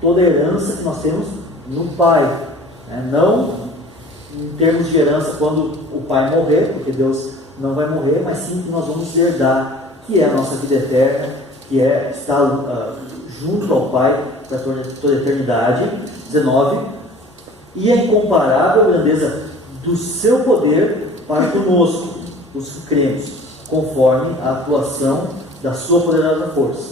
Toda a herança que nós temos no Pai, não em termos de herança quando o Pai morrer, porque Deus não vai morrer, mas sim que nós vamos herdar, que é a nossa vida eterna, que é estar junto ao Pai para toda a eternidade. 19. E a incomparável grandeza do seu poder para conosco, os que cremos, conforme a atuação da sua poderosa força.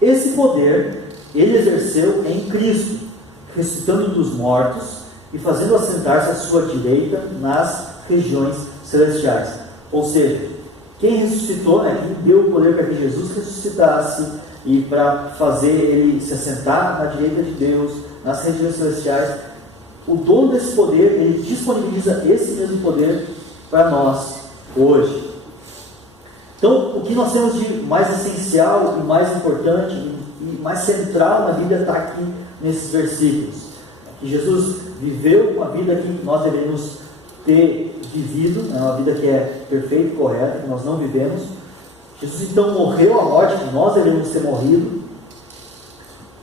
Esse poder ele exerceu em Cristo, ressuscitando dos mortos e fazendo assentar-se à sua direita nas regiões celestiais. Ou seja, quem ressuscitou, quem deu o poder para que Jesus ressuscitasse e para fazer ele se assentar na direita de Deus, nas regiões celestiais, o dono desse poder, ele disponibiliza esse mesmo poder para nós hoje. Então, o que nós temos de mais essencial e mais importante e mais central na vida está aqui nesses versículos. Que Jesus viveu uma vida que nós deveríamos ter vivido, uma vida que é perfeita e correta, que nós não vivemos. Jesus então morreu a morte que nós deveríamos ter morrido,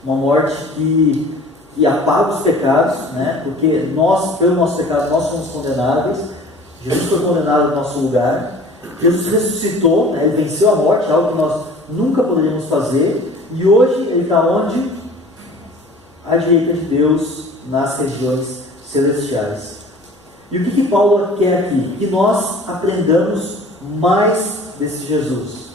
uma morte que apaga os pecados, porque nós, pelo nosso pecado, nós somos condenáveis. Jesus foi condenado no nosso lugar. Jesus ressuscitou, ele venceu a morte, algo que nós nunca poderíamos fazer, e hoje ele está onde? À direita de Deus, nas regiões celestiais. E o que Paulo quer aqui? Que nós aprendamos mais desse Jesus.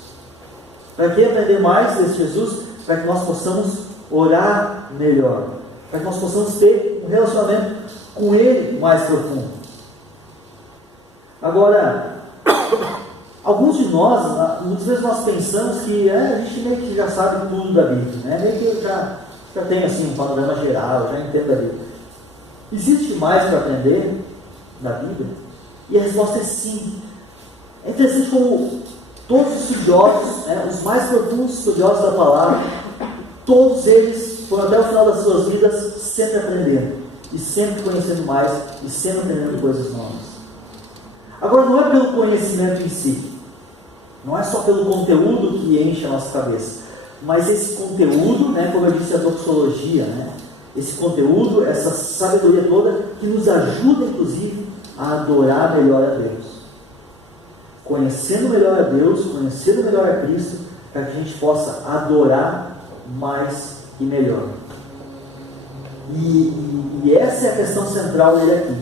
Para que aprender mais desse Jesus? Para que nós possamos orar melhor, para que nós possamos ter um relacionamento com Ele mais profundo. Agora, alguns de nós, muitas vezes nós pensamos que a gente meio que já sabe tudo da Bíblia, meio que eu já tenho assim, um panorama geral, já entendo a Bíblia. Existe mais para aprender da Bíblia? E a resposta é sim. É interessante como todos os estudiosos, os mais profundos estudiosos da palavra, todos eles foram até o final das suas vidas sempre aprendendo, e sempre conhecendo mais, e sempre aprendendo coisas novas. Agora, não é pelo conhecimento em si, não é só pelo conteúdo que enche a nossa cabeça, mas esse conteúdo, como eu disse, a doxologia, esse conteúdo, essa sabedoria toda, que nos ajuda, inclusive, a adorar melhor a Deus. Conhecendo melhor a Deus, conhecendo melhor a Cristo, para que a gente possa adorar mais e melhor. E essa é a questão central dele aqui.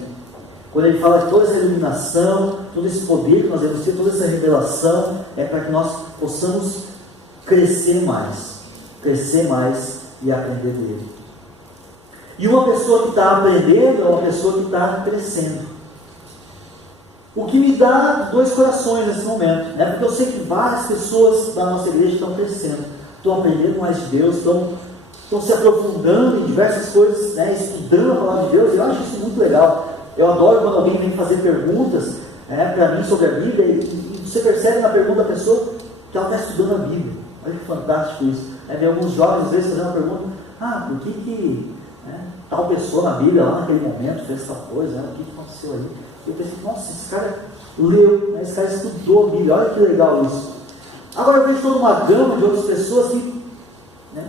Quando ele fala de toda essa iluminação, todo esse poder que nós devemos ter, toda essa revelação, é para que nós possamos crescer mais e aprender dele. E uma pessoa que está aprendendo é uma pessoa que está crescendo. O que me dá dois corações nesse momento, né? Porque eu sei que várias pessoas da nossa igreja estão crescendo, estão aprendendo mais de Deus, estão se aprofundando em diversas coisas, né? Estudando a palavra de Deus. Eu acho isso muito legal. Eu adoro quando alguém vem fazer perguntas, né, para mim sobre a Bíblia, e você percebe na pergunta da pessoa que ela está estudando a Bíblia. Olha que fantástico isso. Vem alguns jovens às vezes fazendo uma pergunta: por que tal pessoa na Bíblia lá naquele momento fez tal coisa, né? O que aconteceu ali? Eu pensei, nossa, esse cara leu, né? Esse cara estudou a Bíblia, olha que legal isso. Agora eu vejo toda uma gama de outras pessoas que, né,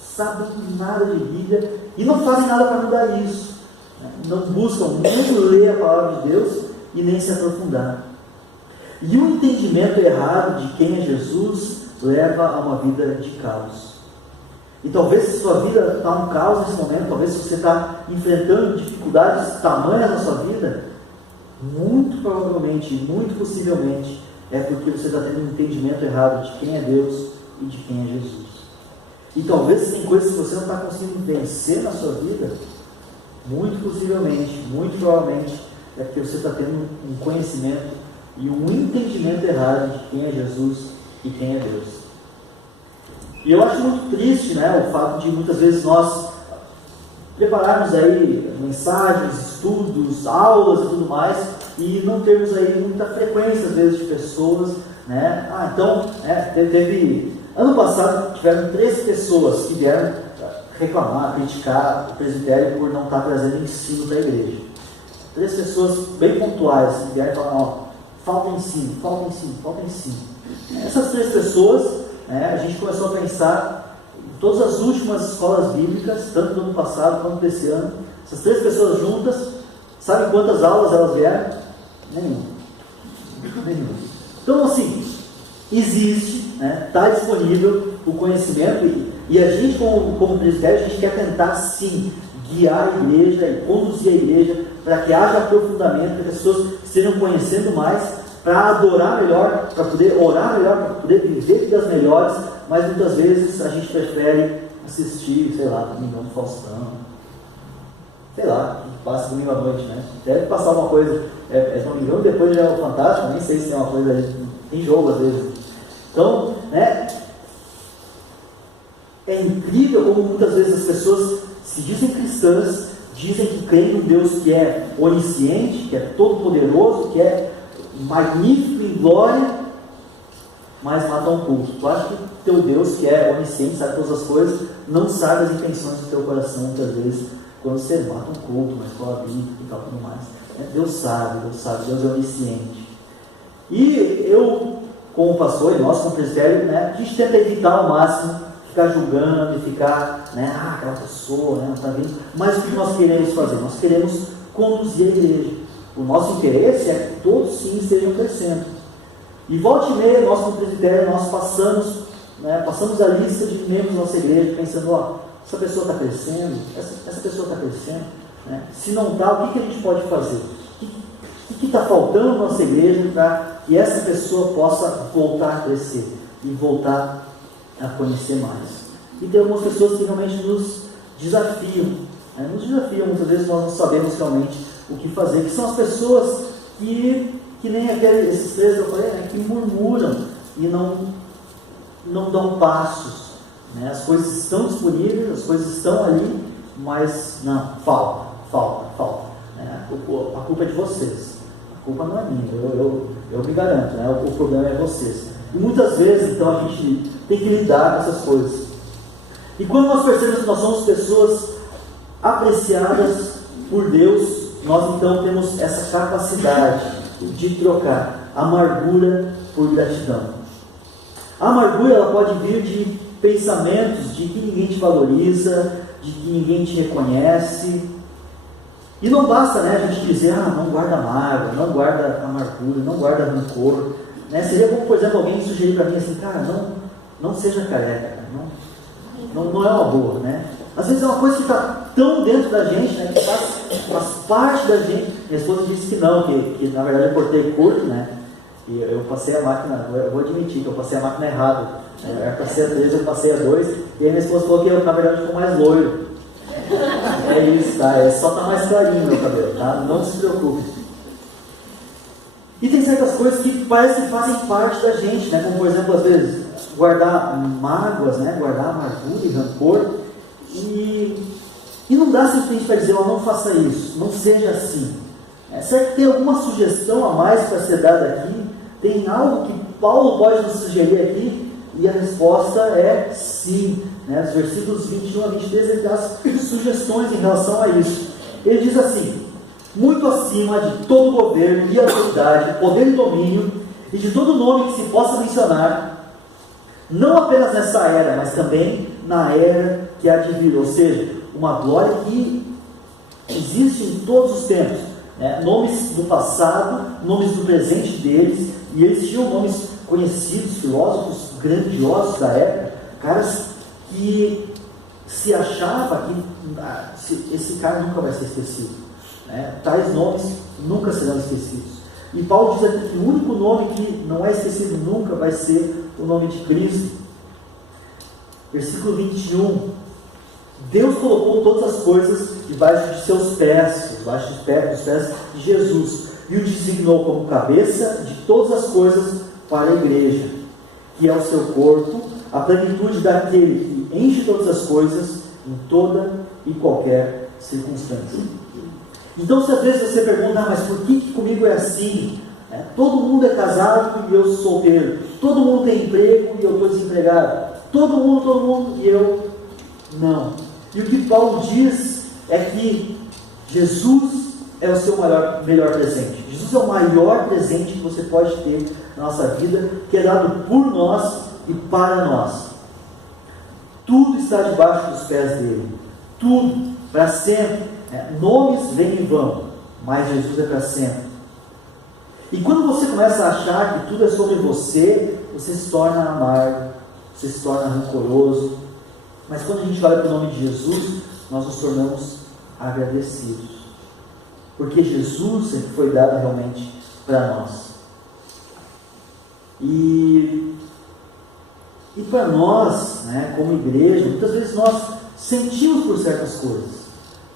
sabem nada de Bíblia e não fazem nada para mudar isso, né? Não buscam nem ler a palavra de Deus e nem se aprofundar. E o entendimento errado de quem é Jesus leva a uma vida de caos. E talvez se sua vida está um caos nesse momento, talvez se você está enfrentando dificuldades tamanhas na sua vida, muito provavelmente, muito possivelmente, é porque você está tendo um entendimento errado de quem é Deus e de quem é Jesus. E talvez tem coisas que você não está conseguindo vencer na sua vida, muito possivelmente, muito provavelmente, é porque você está tendo um conhecimento e um entendimento errado de quem é Jesus e quem é Deus. E eu acho muito triste, né, o fato de muitas vezes nós prepararmos aí mensagens, estudos, aulas e tudo mais, e não termos aí muita frequência às vezes de pessoas, né? Teve ano passado tiveram 13 pessoas que vieram reclamar, criticar o presbitério por não estar trazendo ensino para a igreja. 3 pessoas bem pontuais que vieram falar: falta ensino. Essas 3 pessoas, a gente começou a pensar em todas as últimas escolas bíblicas, tanto do ano passado quanto desse ano. Essas 3 pessoas juntas, sabe quantas aulas elas vieram? Nenhuma. Então, assim, existe, está disponível o conhecimento, e a gente, como presbitério, a gente quer tentar, sim, guiar a igreja e conduzir a igreja para que haja aprofundamento, para que as pessoas estejam conhecendo mais, para adorar melhor, para poder orar melhor, para poder viver vidas melhores, mas muitas vezes a gente prefere assistir, sei lá, Domingão do Faustão, sei lá, passa domingo à noite, né? Deve passar uma coisa, Domingão e depois já é o Fantástico, nem sei se tem uma coisa, tem jogo às vezes. Então, é incrível como muitas vezes as pessoas se dizem cristãs, dizem que creem num Deus que é onisciente, que é todo-poderoso, que é magnífico em glória, mas matam o culto. Tu acha que teu Deus, que é onisciente, sabe todas as coisas, não sabe as intenções do teu coração muitas vezes, quando você mata um culto, uma escola bíblica e tal, tudo mais. Deus sabe, Deus é onisciente. E eu, como pastor, e nós como presbitério, a gente tenta evitar ao máximo ficar julgando e ficar, aquela pessoa, não está vindo. Mas o que nós queremos fazer? Nós queremos conduzir a igreja. O nosso interesse é que todos sim estejam crescendo. E volta e meia, nós como presbitério, nós passamos a lista de membros da nossa igreja, pensando: essa pessoa está crescendo, essa pessoa está crescendo. Se não está, o que a gente pode fazer? O que está faltando na nossa igreja para que essa pessoa possa voltar a crescer e voltar a conhecer mais? E tem algumas pessoas que realmente nos desafiam, muitas vezes nós não sabemos realmente o que fazer, que são as pessoas que nem esses 3 que eu falei, que murmuram e não dão passos. As coisas estão disponíveis, as coisas estão ali, mas não, falta. A culpa é de vocês, a culpa não é minha, eu me garanto, o problema é vocês. E muitas vezes, então, a gente tem que lidar com essas coisas. E quando nós percebemos que nós somos pessoas apreciadas por Deus, nós então temos essa capacidade de trocar amargura por gratidão. A amargura, ela pode vir de pensamentos de que ninguém te valoriza, de que ninguém te reconhece, E não basta, né, a gente dizer, não guarda mágoa, não guarda amargura, não guarda rancor. Né? Seria como, por exemplo, alguém sugerir para mim assim, cara, não seja careca, cara. Não é uma boa, né? Às vezes é uma coisa que está tão dentro da gente, né, que faz parte da gente. Minha esposa disse que não, que na verdade eu cortei curto, né? E eu passei a máquina, eu vou admitir que eu passei a máquina errada. Era para ser a 3, eu passei a 2. E aí minha esposa falou que eu, na verdade, ficou mais loiro. É isso, tá? Só tá mais clarinho meu cabelo, tá? Não se preocupe. E tem certas coisas que parece que fazem parte da gente, né? Como, por exemplo, às vezes, guardar mágoas, né? Guardar amargura e rancor. E não dá simplesmente para dizer, não faça isso, não seja assim. Será que tem alguma sugestão a mais para ser dada aqui? Tem algo que Paulo pode nos sugerir aqui? E a resposta é sim. Né? Os versículos 21 a 23 ele dá sugestões em relação a isso. Ele diz assim: muito acima de todo governo e autoridade, poder e domínio, e de todo nome que se possa mencionar, não apenas nessa era, mas também na era que há de vir, ou seja, uma glória que existe em todos os tempos. Nomes do passado, nomes do presente deles, e eles tinham nomes conhecidos, filósofos grandiosos da época, caras que se achava que esse cara nunca vai ser esquecido. Tais nomes nunca serão esquecidos. E Paulo diz aqui que o único nome que não é esquecido nunca vai ser o nome de Cristo. Versículo 21. Deus colocou todas as coisas debaixo de seus pés, debaixo dos pés de Jesus, e o designou como cabeça de todas as coisas para a igreja, que é o seu corpo, a plenitude daquele que enche todas as coisas em toda e qualquer circunstância. Então, se às vezes você pergunta, mas por que comigo é assim? Todo mundo é casado e eu sou solteiro, todo mundo tem emprego e eu estou desempregado, todo mundo e eu não. E o que Paulo diz é que Jesus é o seu melhor presente. Jesus é o maior presente que você pode ter na nossa vida, que é dado por nós e para nós. Tudo está debaixo dos pés dele. Tudo, para sempre. Nomes vêm e vão, mas Jesus é para sempre. E quando você começa a achar que tudo é sobre você, você se torna amargo, você se torna rancoroso. Mas quando a gente olha para o nome de Jesus, nós nos tornamos agradecidos. Porque Jesus sempre foi dado realmente para nós. E para nós, como igreja, muitas vezes nós sentimos por certas coisas.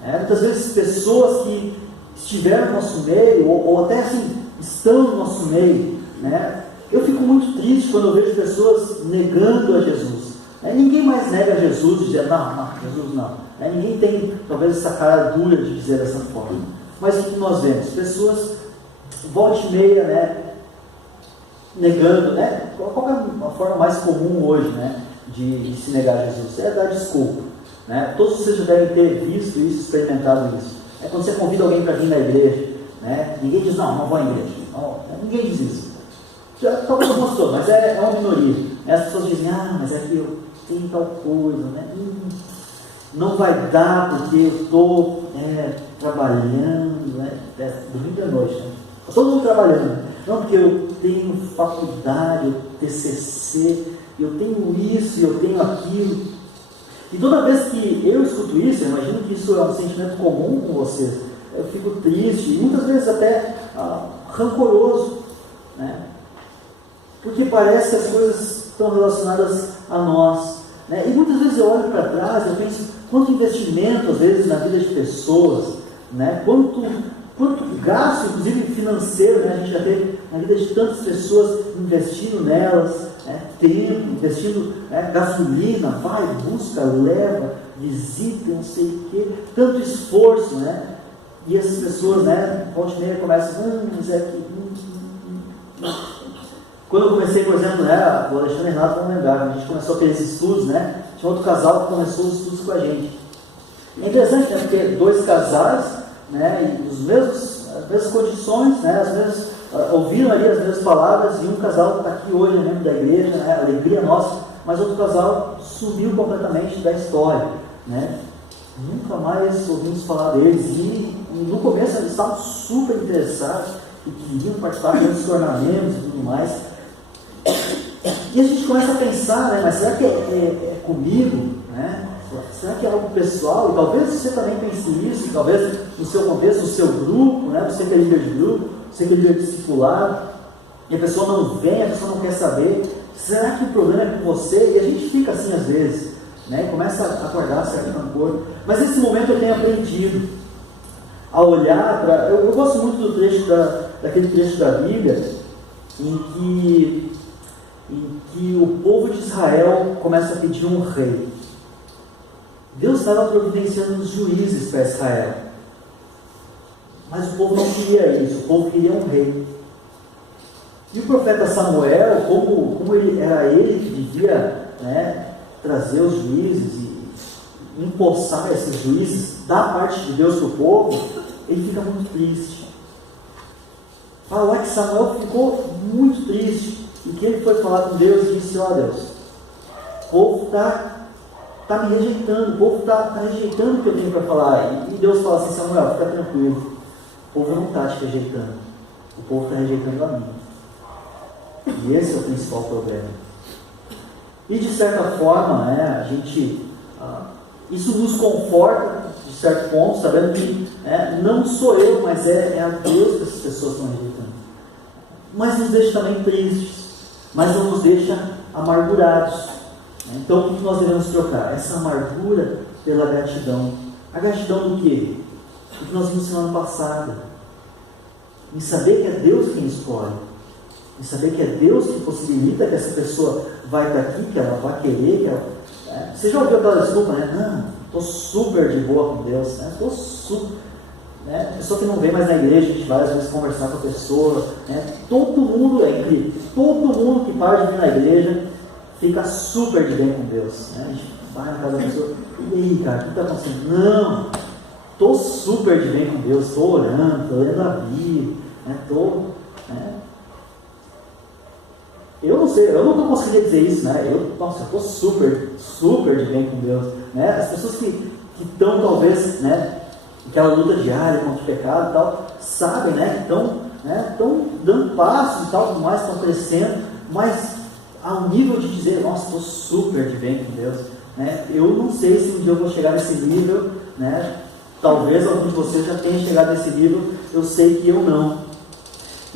Muitas vezes pessoas que estiveram no nosso meio, ou até assim, estão no nosso meio. Eu fico muito triste quando eu vejo pessoas negando a Jesus. Ninguém mais nega a Jesus, dizendo, não, Jesus não. Ninguém tem, talvez, essa cara dura de dizer dessa forma. Mas o que nós vemos? Pessoas, volta e meia, negando, qual é a forma mais comum hoje, de se negar a Jesus? É dar desculpa. Todos vocês já devem ter visto isso, experimentado isso. Quando você convida alguém para vir na igreja, ninguém diz, não vou à igreja. Não, ninguém diz isso. Já talvez mostrou, mas é uma minoria. As pessoas dizem, mas é que eu tenho tal coisa, não vai dar porque eu estou trabalhando, domingo à noite, todo mundo trabalhando, não porque eu tenho faculdade, eu TCC, eu tenho isso, eu tenho aquilo. E toda vez que eu escuto isso, eu imagino que isso é um sentimento comum com vocês, eu fico triste e muitas vezes até rancoroso, porque parece que as coisas estão relacionadas a nós, e muitas vezes eu olho para trás e eu penso quanto investimento às vezes na vida de pessoas, quanto gasto inclusive financeiro, a gente já teve na vida de tantas pessoas investindo nelas, tempo, investindo gasolina, vai, busca, leva, visita, não sei o que, tanto esforço, e essas pessoas, volta e meia começam, mas é que quando eu comecei, por exemplo, o Alexandre e Renato vão lembrar, quando a gente começou aqueles estudos, tinha outro casal que começou os estudos com a gente. É interessante, porque dois casais, e as mesmas condições, ouviram ali as mesmas palavras, e um casal está aqui hoje, membro da igreja, alegria nossa, mas outro casal sumiu completamente da história, Nunca mais ouvimos falar deles. E no começo eles estavam super interessados e queriam participar, queriam se tornar membros e tudo mais. E a gente começa a pensar, né, mas será que é comigo? Né? Será que é algo pessoal? E talvez você também pense isso, talvez no seu contexto, no seu grupo, né? Você que é líder de grupo, você que é líder discipulado, e a pessoa não vem, a pessoa não quer saber. Será que o problema é com você? E a gente fica assim às vezes, né? Começa a guardar certo rancor. Mas nesse momento eu tenho aprendido a olhar para... Eu gosto muito do trecho daquele trecho da Bíblia em que o povo de Israel começa a pedir um rei. Deus estava providenciando os juízes para Israel, mas o povo não queria isso, o povo queria um rei. E o profeta Samuel, como era ele que devia, né, trazer os juízes e empossar esses juízes da parte de Deus para o povo, ele fica muito triste. Fala lá que Samuel ficou muito triste, e que ele foi falar com Deus e disse: ó Deus, o povo está me rejeitando, o povo está rejeitando o que eu tenho para falar. E Deus fala assim: Samuel, fica tranquilo, o povo não está te rejeitando, o povo está rejeitando a mim. E esse é o principal problema. E de certa forma, né, a gente, isso nos conforta de certo ponto, sabendo que não sou eu, mas é a Deus que essas pessoas estão rejeitando. Mas nos deixa também tristes, mas não nos deixa amargurados. Então, o que nós devemos trocar? Essa amargura pela gratidão. A gratidão do quê? O que nós vimos semana passada. Em saber que é Deus quem escolhe. Em saber que é Deus que possibilita que essa pessoa vai estar aqui, que ela vai querer, que ela... Você já ouviu aquela desculpa, né? Não, estou super de boa com Deus, né? Estou super... Né? A pessoa que não vem mais na igreja, a gente vai às vezes conversar com a pessoa, né? Todo mundo é incrível, todo mundo que para de vir na igreja fica super de bem com Deus, né? A gente vai na casa da pessoa: e aí, cara, o que está acontecendo? Não, estou super de bem com Deus, estou orando, estou lendo a Bíblia, né? Eu não sei, eu nunca conseguiria dizer isso, né? Eu estou super de bem com Deus, né? As pessoas que estão talvez, né, aquela luta diária contra o pecado e tal, sabem, né, que estão dando passos e tal, tudo mais, estão crescendo, mas ao nível de dizer: nossa, estou super de bem com Deus, né? Eu não sei se um dia eu vou chegar nesse nível, né? Talvez algum de vocês já tenha chegado nesse nível, eu sei que eu não.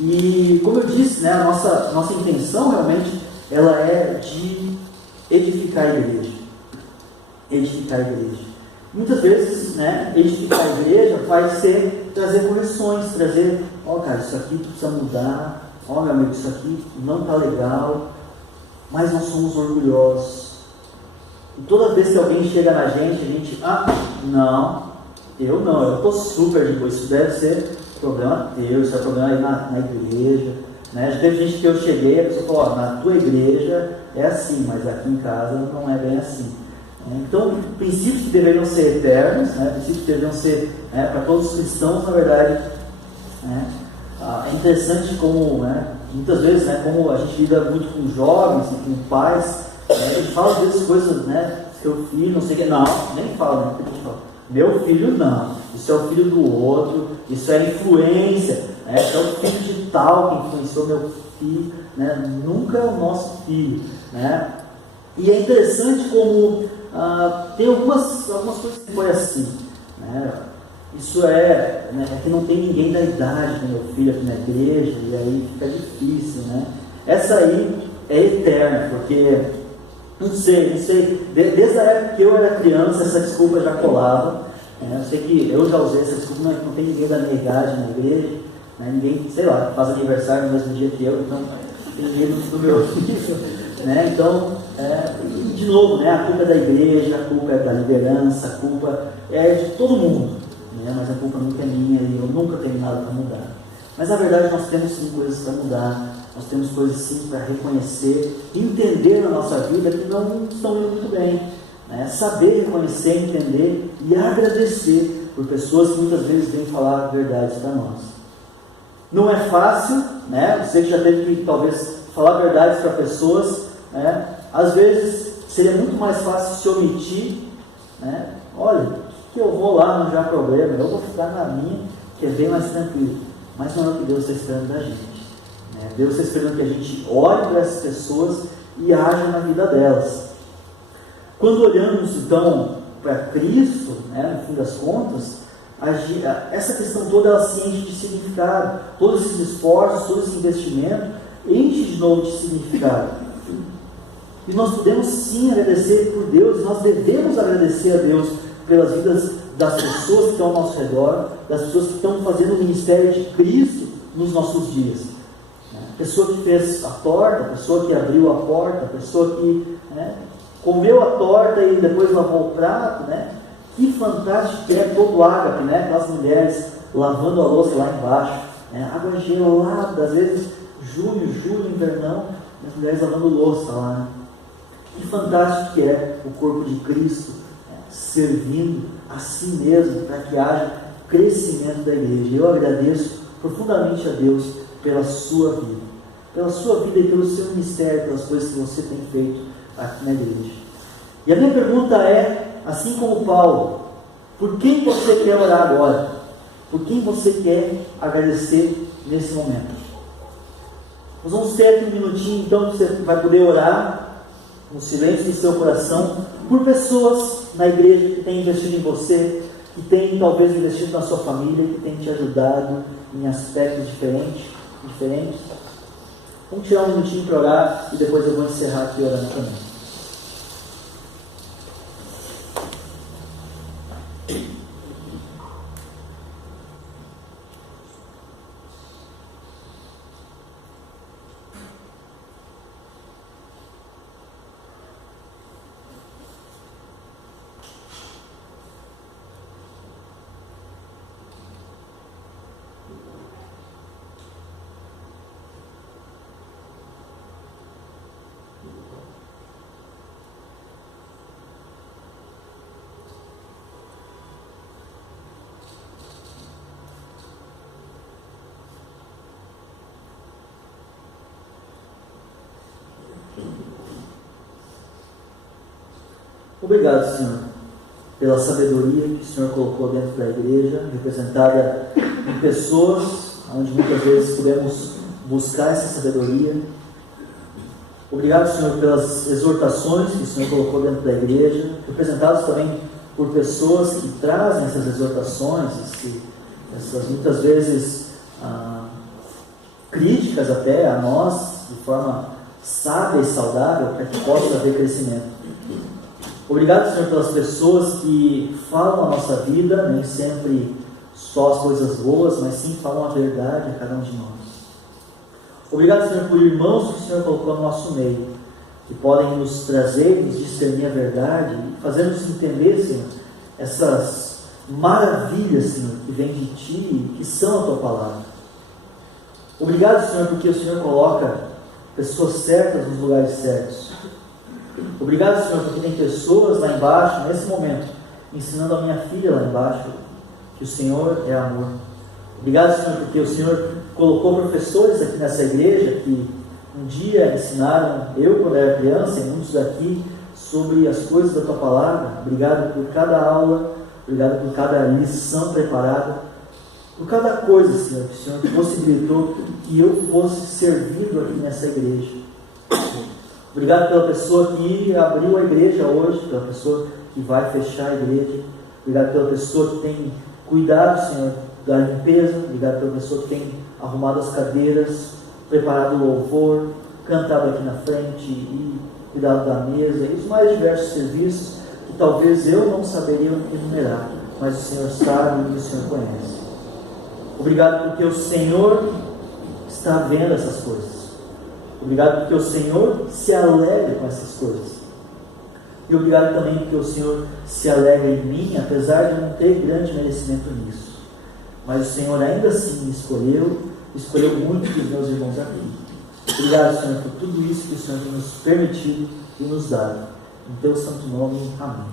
E como eu disse, né, a nossa intenção realmente ela é de edificar a igreja. Edificar a igreja. Muitas vezes, né, edificar a igreja vai ser trazer correções, trazer: ó, cara, isso aqui precisa mudar, ó, meu amigo, isso aqui não está legal, mas nós somos orgulhosos. E toda vez que alguém chega na gente, não, eu estou super de boa, isso deve ser problema teu, isso é problema aí na igreja, né? Já teve gente que eu cheguei, a pessoa falou: ó, na tua igreja é assim, mas aqui em casa não é bem assim. Então, princípios que deveriam ser eternos, né? Princípios que deveriam ser, né, para todos os cristãos, na verdade, né? É interessante como, né, muitas vezes, né, como a gente lida muito com jovens e com pais, né, a gente fala às vezes coisas, né, seu filho, não sei o que, não, nem fala, né, a gente fala: meu filho não, isso é o filho do outro, isso é influência, né, isso é o filho de tal que influenciou meu filho, né, nunca é o nosso filho, né. E é interessante como tem algumas coisas que foi assim, né. Isso é que não tem ninguém da idade do meu filho aqui na igreja, e aí fica difícil, né. Essa aí é eterna, porque não sei, desde a época que eu era criança, essa desculpa já colava, né? Eu sei que eu já usei essa desculpa: não tem ninguém da minha idade na igreja, né? Ninguém, sei lá, faz aniversário no mesmo dia que eu, então não tem ninguém do meu filho, né? Então, de novo, né? A culpa é da igreja, a culpa é da liderança, a culpa é de todo mundo, né? Mas a culpa nunca é minha e eu nunca tenho nada para mudar. Mas na verdade nós temos sim coisas para mudar. Nós temos coisas sim para reconhecer, entender na nossa vida que não estão indo muito bem, né? Saber reconhecer, entender e agradecer por pessoas que muitas vezes vêm falar verdades para nós. Não é fácil, né? Você que já teve que talvez falar verdades para pessoas, né? Às vezes seria muito mais fácil se omitir, né? Olha, que eu vou lá arranjar problema, eu vou ficar na minha, que é bem mais tranquilo. Mas não é o que Deus está esperando da gente. Né? Deus está esperando que a gente olhe para essas pessoas e haja na vida delas. Quando olhamos então para Cristo, né, no fim das contas, essa questão toda ela se enche de significado. Todos esses esforços, todo esse investimento enche de novo de significado. E nós podemos sim agradecer por Deus, nós devemos agradecer a Deus pelas vidas das pessoas que estão ao nosso redor, das pessoas que estão fazendo o ministério de Cristo nos nossos dias. A pessoa que fez a torta, a pessoa que abriu a porta, a pessoa que comeu a torta e depois lavou o prato, né? Que fantástico que é todo o ágape, né? Aquelas mulheres lavando a louça lá embaixo, né? Água gelada, às vezes julho, invernão, as mulheres lavando louça lá, né? Que fantástico que é o corpo de Cristo, né? Servindo a si mesmo para que haja crescimento da igreja. Eu agradeço profundamente a Deus pela sua vida e pelo seu ministério, pelas coisas que você tem feito aqui na igreja. E a minha pergunta é, assim como Paulo, por quem você quer orar agora? Por quem você quer agradecer nesse momento? Nós vamos ter aqui um minutinho, então você vai poder orar no silêncio do seu coração por pessoas na igreja que têm investido em você, que têm talvez investido na sua família, que têm te ajudado em aspectos diferentes. Vamos tirar um minutinho para orar e depois eu vou encerrar aqui orando também. Obrigado, Senhor, pela sabedoria que o Senhor colocou dentro da igreja, representada em pessoas, onde muitas vezes podemos buscar essa sabedoria. Obrigado, Senhor, pelas exortações que o Senhor colocou dentro da igreja, representadas também por pessoas que trazem essas exortações, essas muitas vezes críticas até a nós, de forma sábia e saudável, para que possa haver crescimento. Obrigado, Senhor, pelas pessoas que falam a nossa vida, nem sempre só as coisas boas, mas sim falam a verdade a cada um de nós. Obrigado, Senhor, por irmãos que o Senhor colocou no nosso meio, que podem nos trazer, nos discernir a verdade e fazer-nos entender, Senhor, essas maravilhas, Senhor, que vêm de Ti e que são a Tua palavra. Obrigado, Senhor, porque o Senhor coloca pessoas certas nos lugares certos. Obrigado, Senhor, porque tem pessoas lá embaixo, nesse momento, ensinando a minha filha lá embaixo que o Senhor é amor. Obrigado, Senhor, porque o Senhor colocou professores aqui nessa igreja que um dia ensinaram eu, quando era criança, e muitos daqui, sobre as coisas da Tua palavra. Obrigado por cada aula, obrigado por cada lição preparada, por cada coisa, Senhor, que o Senhor possibilitou que eu fosse servido aqui nessa igreja. Obrigado pela pessoa que abriu a igreja hoje, pela pessoa que vai fechar a igreja. Obrigado pela pessoa que tem cuidado, Senhor, da limpeza. Obrigado pela pessoa que tem arrumado as cadeiras, preparado o louvor, cantado aqui na frente e cuidado da mesa e os mais diversos serviços que talvez eu não saberia enumerar, mas o Senhor sabe e o Senhor conhece. Obrigado porque o Senhor está vendo essas coisas. Obrigado porque o Senhor se alegra com essas coisas. E obrigado também porque o Senhor se alegra em mim, apesar de não ter grande merecimento nisso. Mas o Senhor ainda assim me escolheu muito dos meus irmãos aqui. Obrigado, Senhor, por tudo isso que o Senhor tem nos permitido e nos dado. Em Teu santo nome, amém.